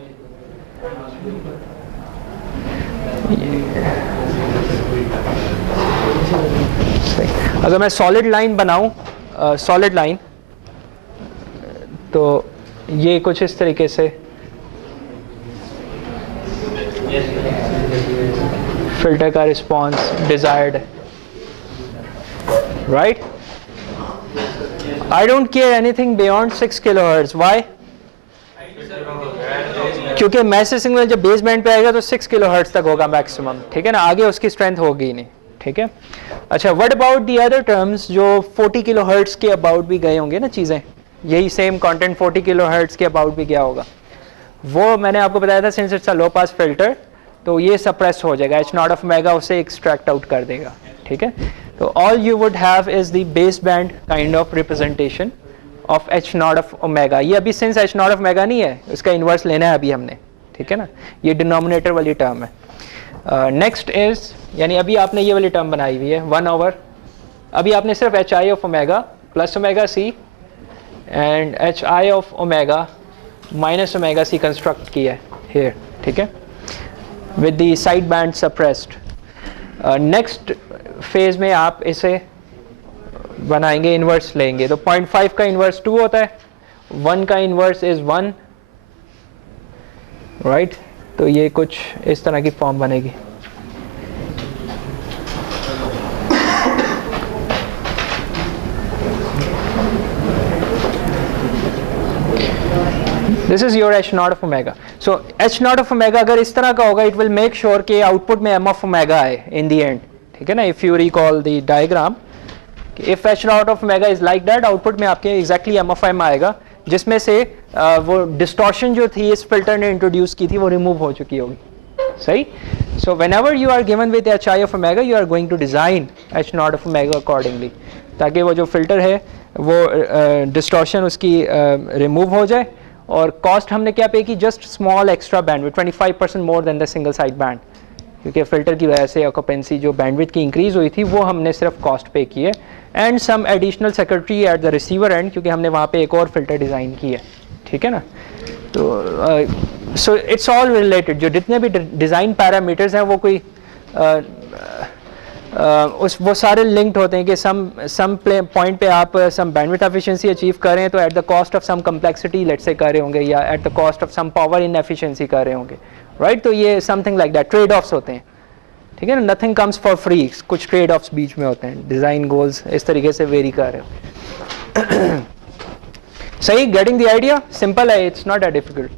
सही। अगर मैं सॉलिड लाइन बनाऊं, सॉलिड लाइन, तो ये कुछ इस तरीके से फिल्टर का रिस्पॉन्स डिजायर्ड है, right. I don't care anything beyond 6 kilo hertz, why? क्योंकि मैसेज सिग्नल जब बेस बैंड पे आएगा तो 6 किलो हर्ट्ज तक होगा मैक्सिमम, ठीक है ना, आगे उसकी स्ट्रेंथ होगी ही नहीं, ठीक है। अच्छा, what about the other terms जो 40 किलो हर्ट्ज के अबाउट भी गए होंगे ना चीज़ें, यही सेम कंटेंट 40 किलो हर्ट्ज के अबाउट भी गया होगा, वो मैंने आपको बताया था since it's a low pass filter तो ये सप्रेस हो जाएगा, H0 ऑफ ओमेगा उसे एक्सट्रैक्ट आउट कर देगा, ठीक है। तो all you would have is the base band kind of representation of H0 of omega. ये अभी सिंस H0 ऑफ ओमेगा नहीं है, उसका इन्वर्स लेना है अभी हमने, ठीक है ना, ये डिनोमिनेटर वाली टर्म है। नेक्स्ट इज, यानी अभी आपने ये वाली टर्म बनाई हुई है 1/, अभी आपने सिर्फ HI of omega plus omega C and HI of omega minus omega C construct किया है here, ठीक है, with the side band suppressed. Next phase में आप इसे बनाएंगे, इन्वर्स लेंगे, तो 0.5 का इन्वर्स 2 होता है, 1 का इन्वर्स इज 1, राइट। तो ये कुछ इस तरह की फॉर्म बनेगी। This is your H0 of omega. So H0 of omega अगर इस तरह का होगा, इट विल मेक श्योर कि आउटपुट में M ऑफ ओमेगा आए इन द एंड, ठीक है ना। If you recall the diagram, if H0 of omega is like that, output में आपके एग्जैक्टली M ऑफ M आएगा, जिसमें से वो डिस्टॉर्शन जो थी इस फिल्टर ने इंट्रोड्यूस की थी वो रिमूव हो चुकी होगी, सही। So whenever you are given with HI of omega, you are going to design H0 of omega accordingly, ताकि वो जो फिल्टर है वो डिस्टॉर्शन उसकी रिमूव हो जाए। और कॉस्ट हमने क्या पे की, just small extra bandwidth, 25% more than the single side band, क्योंकि फिल्टर की वजह से ऑक्यूपेंसी जो बैंडविड्थ की इंक्रीज हुई थी वो हमने सिर्फ कॉस्ट पे की है, and some additional security at the receiver end, क्योंकि हमने वहाँ पे एक और फिल्टर डिज़ाइन की है, ठीक है ना। तो सो इट्स ऑल रिलेटेड, जो जितने भी डिज़ाइन पैरामीटर्स हैं वो कोई वो सारे लिंक्ड होते हैं कि सम पॉइंट पे आप सम बैंडविड्थ एफिशिएंसी अचीव करें तो at the cost of some complexity let's say कर रहे होंगे, या at the cost of some power in efficiency कर रहे होंगे, राइट। तो ये something like that trade offs होते हैं, ठीक है ना, नथिंग कम्स फॉर फ्री, कुछ ट्रेड ऑफ्स बीच में होते हैं, डिज़ाइन गोल्स इस तरीके से वेरी कर रहे हो। सही, गेटिंग द आइडिया, सिंपल है, इट्स नॉट दैट डिफिकल्ट।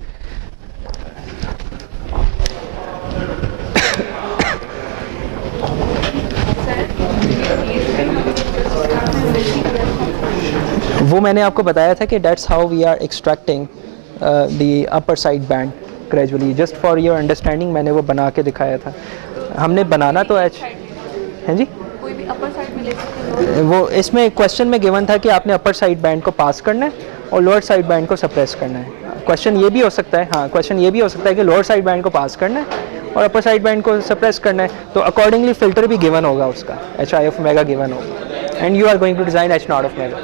वो मैंने आपको बताया था कि that's how we are extracting the upper side band gradually, just for your understanding मैंने वो बना के दिखाया था। हमने बनाना तो एच हैं जी, कोई भी अपर साइड में ले सकते हैं। वो इसमें क्वेश्चन में गिवन था कि आपने अपर साइड बैंड को पास करना है और लोअर साइड बैंड को सप्रेस करना है। क्वेश्चन ये भी हो सकता है, हाँ क्वेश्चन ये भी हो सकता है कि लोअर साइड बैंड को पास करना है और अपर साइड बैंड को सप्रेस करना है, तो अकॉर्डिंगली फिल्टर भी गिवन होगा उसका, H I of omega given होगा and you are going to design H not of omega.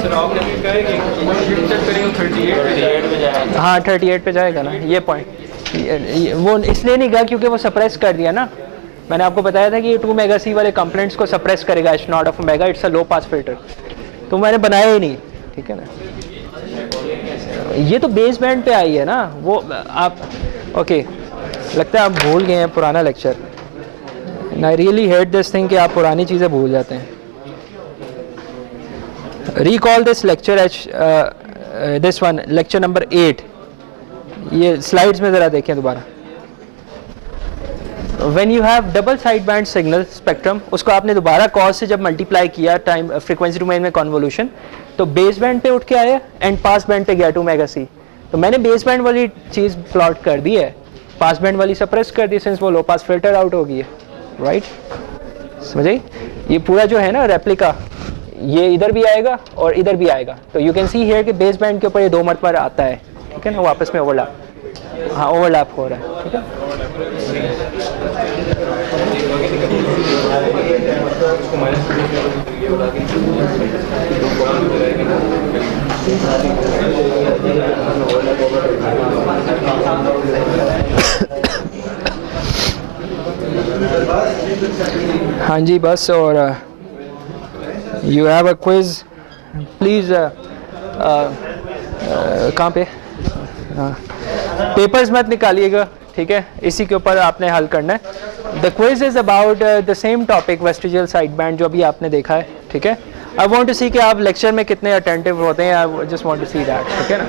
Sir आपने भी कहा है कि चेक करेंगे 38 पे जाएगा। हाँ 38 पे जाएगा ना, ये पॉइंट वो इसलिए नहीं गया क्योंकि वो सप्रेस कर दिया ना। मैंने आपको बताया था कि ये 2 मेगा सी वाले कंपोनेंट्स को सप्रेस करेगा H not of omega, it's a low pass filter, तो मैंने बनाया ही नहीं, ठीक है ना। ये तो बेस बैंड पे आई है ना वो, आप ओके लगता है आप भूल गए हैं पुराना lecture. I really hate this thing कि आप पुरानी चीज़ें भूल जाते हैं। Recall this lecture H this one lecture number 8, ये स्लाइड्स में ज़रा देखें दोबारा। When you have double side band signal spectrum, उसको आपने दोबारा कॉस से जब मल्टीप्लाई किया टाइम फ्रीक्वेंसी डोमेन में कॉन्वोल्यूशन, तो बेस बैंड पे उठ के आया एंड पास बैंड पे गया 2 मेगा सी। तो मैंने बेस बैंड वाली चीज़ प्लॉट कर दी है, पास बैंड वाली सप्रेस कर दी सिंस वो लो पास फिल्टर आउट हो गई है, राइट। समझे, ये पूरा जो है ना रेप्लिका, ये इधर भी आएगा और इधर भी आएगा, तो यू कैन सी हियर कि बेस बैंड के ऊपर ये 2 मरतबा आता है, ठीक है ना, वापस में ओवरलैप, हाँ ओवरलैप हो रहा है, ठीक है। हाँ जी बस, और you have a quiz please, कहाँ पे, पेपर्स मत निकालिएगा, ठीक है, इसी के ऊपर आपने हल करना है। The quiz is about the same topic vestigial side band जो अभी आपने देखा है, ठीक है। आई वांट टू सी कि आप लेक्चर में कितने अटेंटिव होते हैं, I just want to see that, ठीक है ना।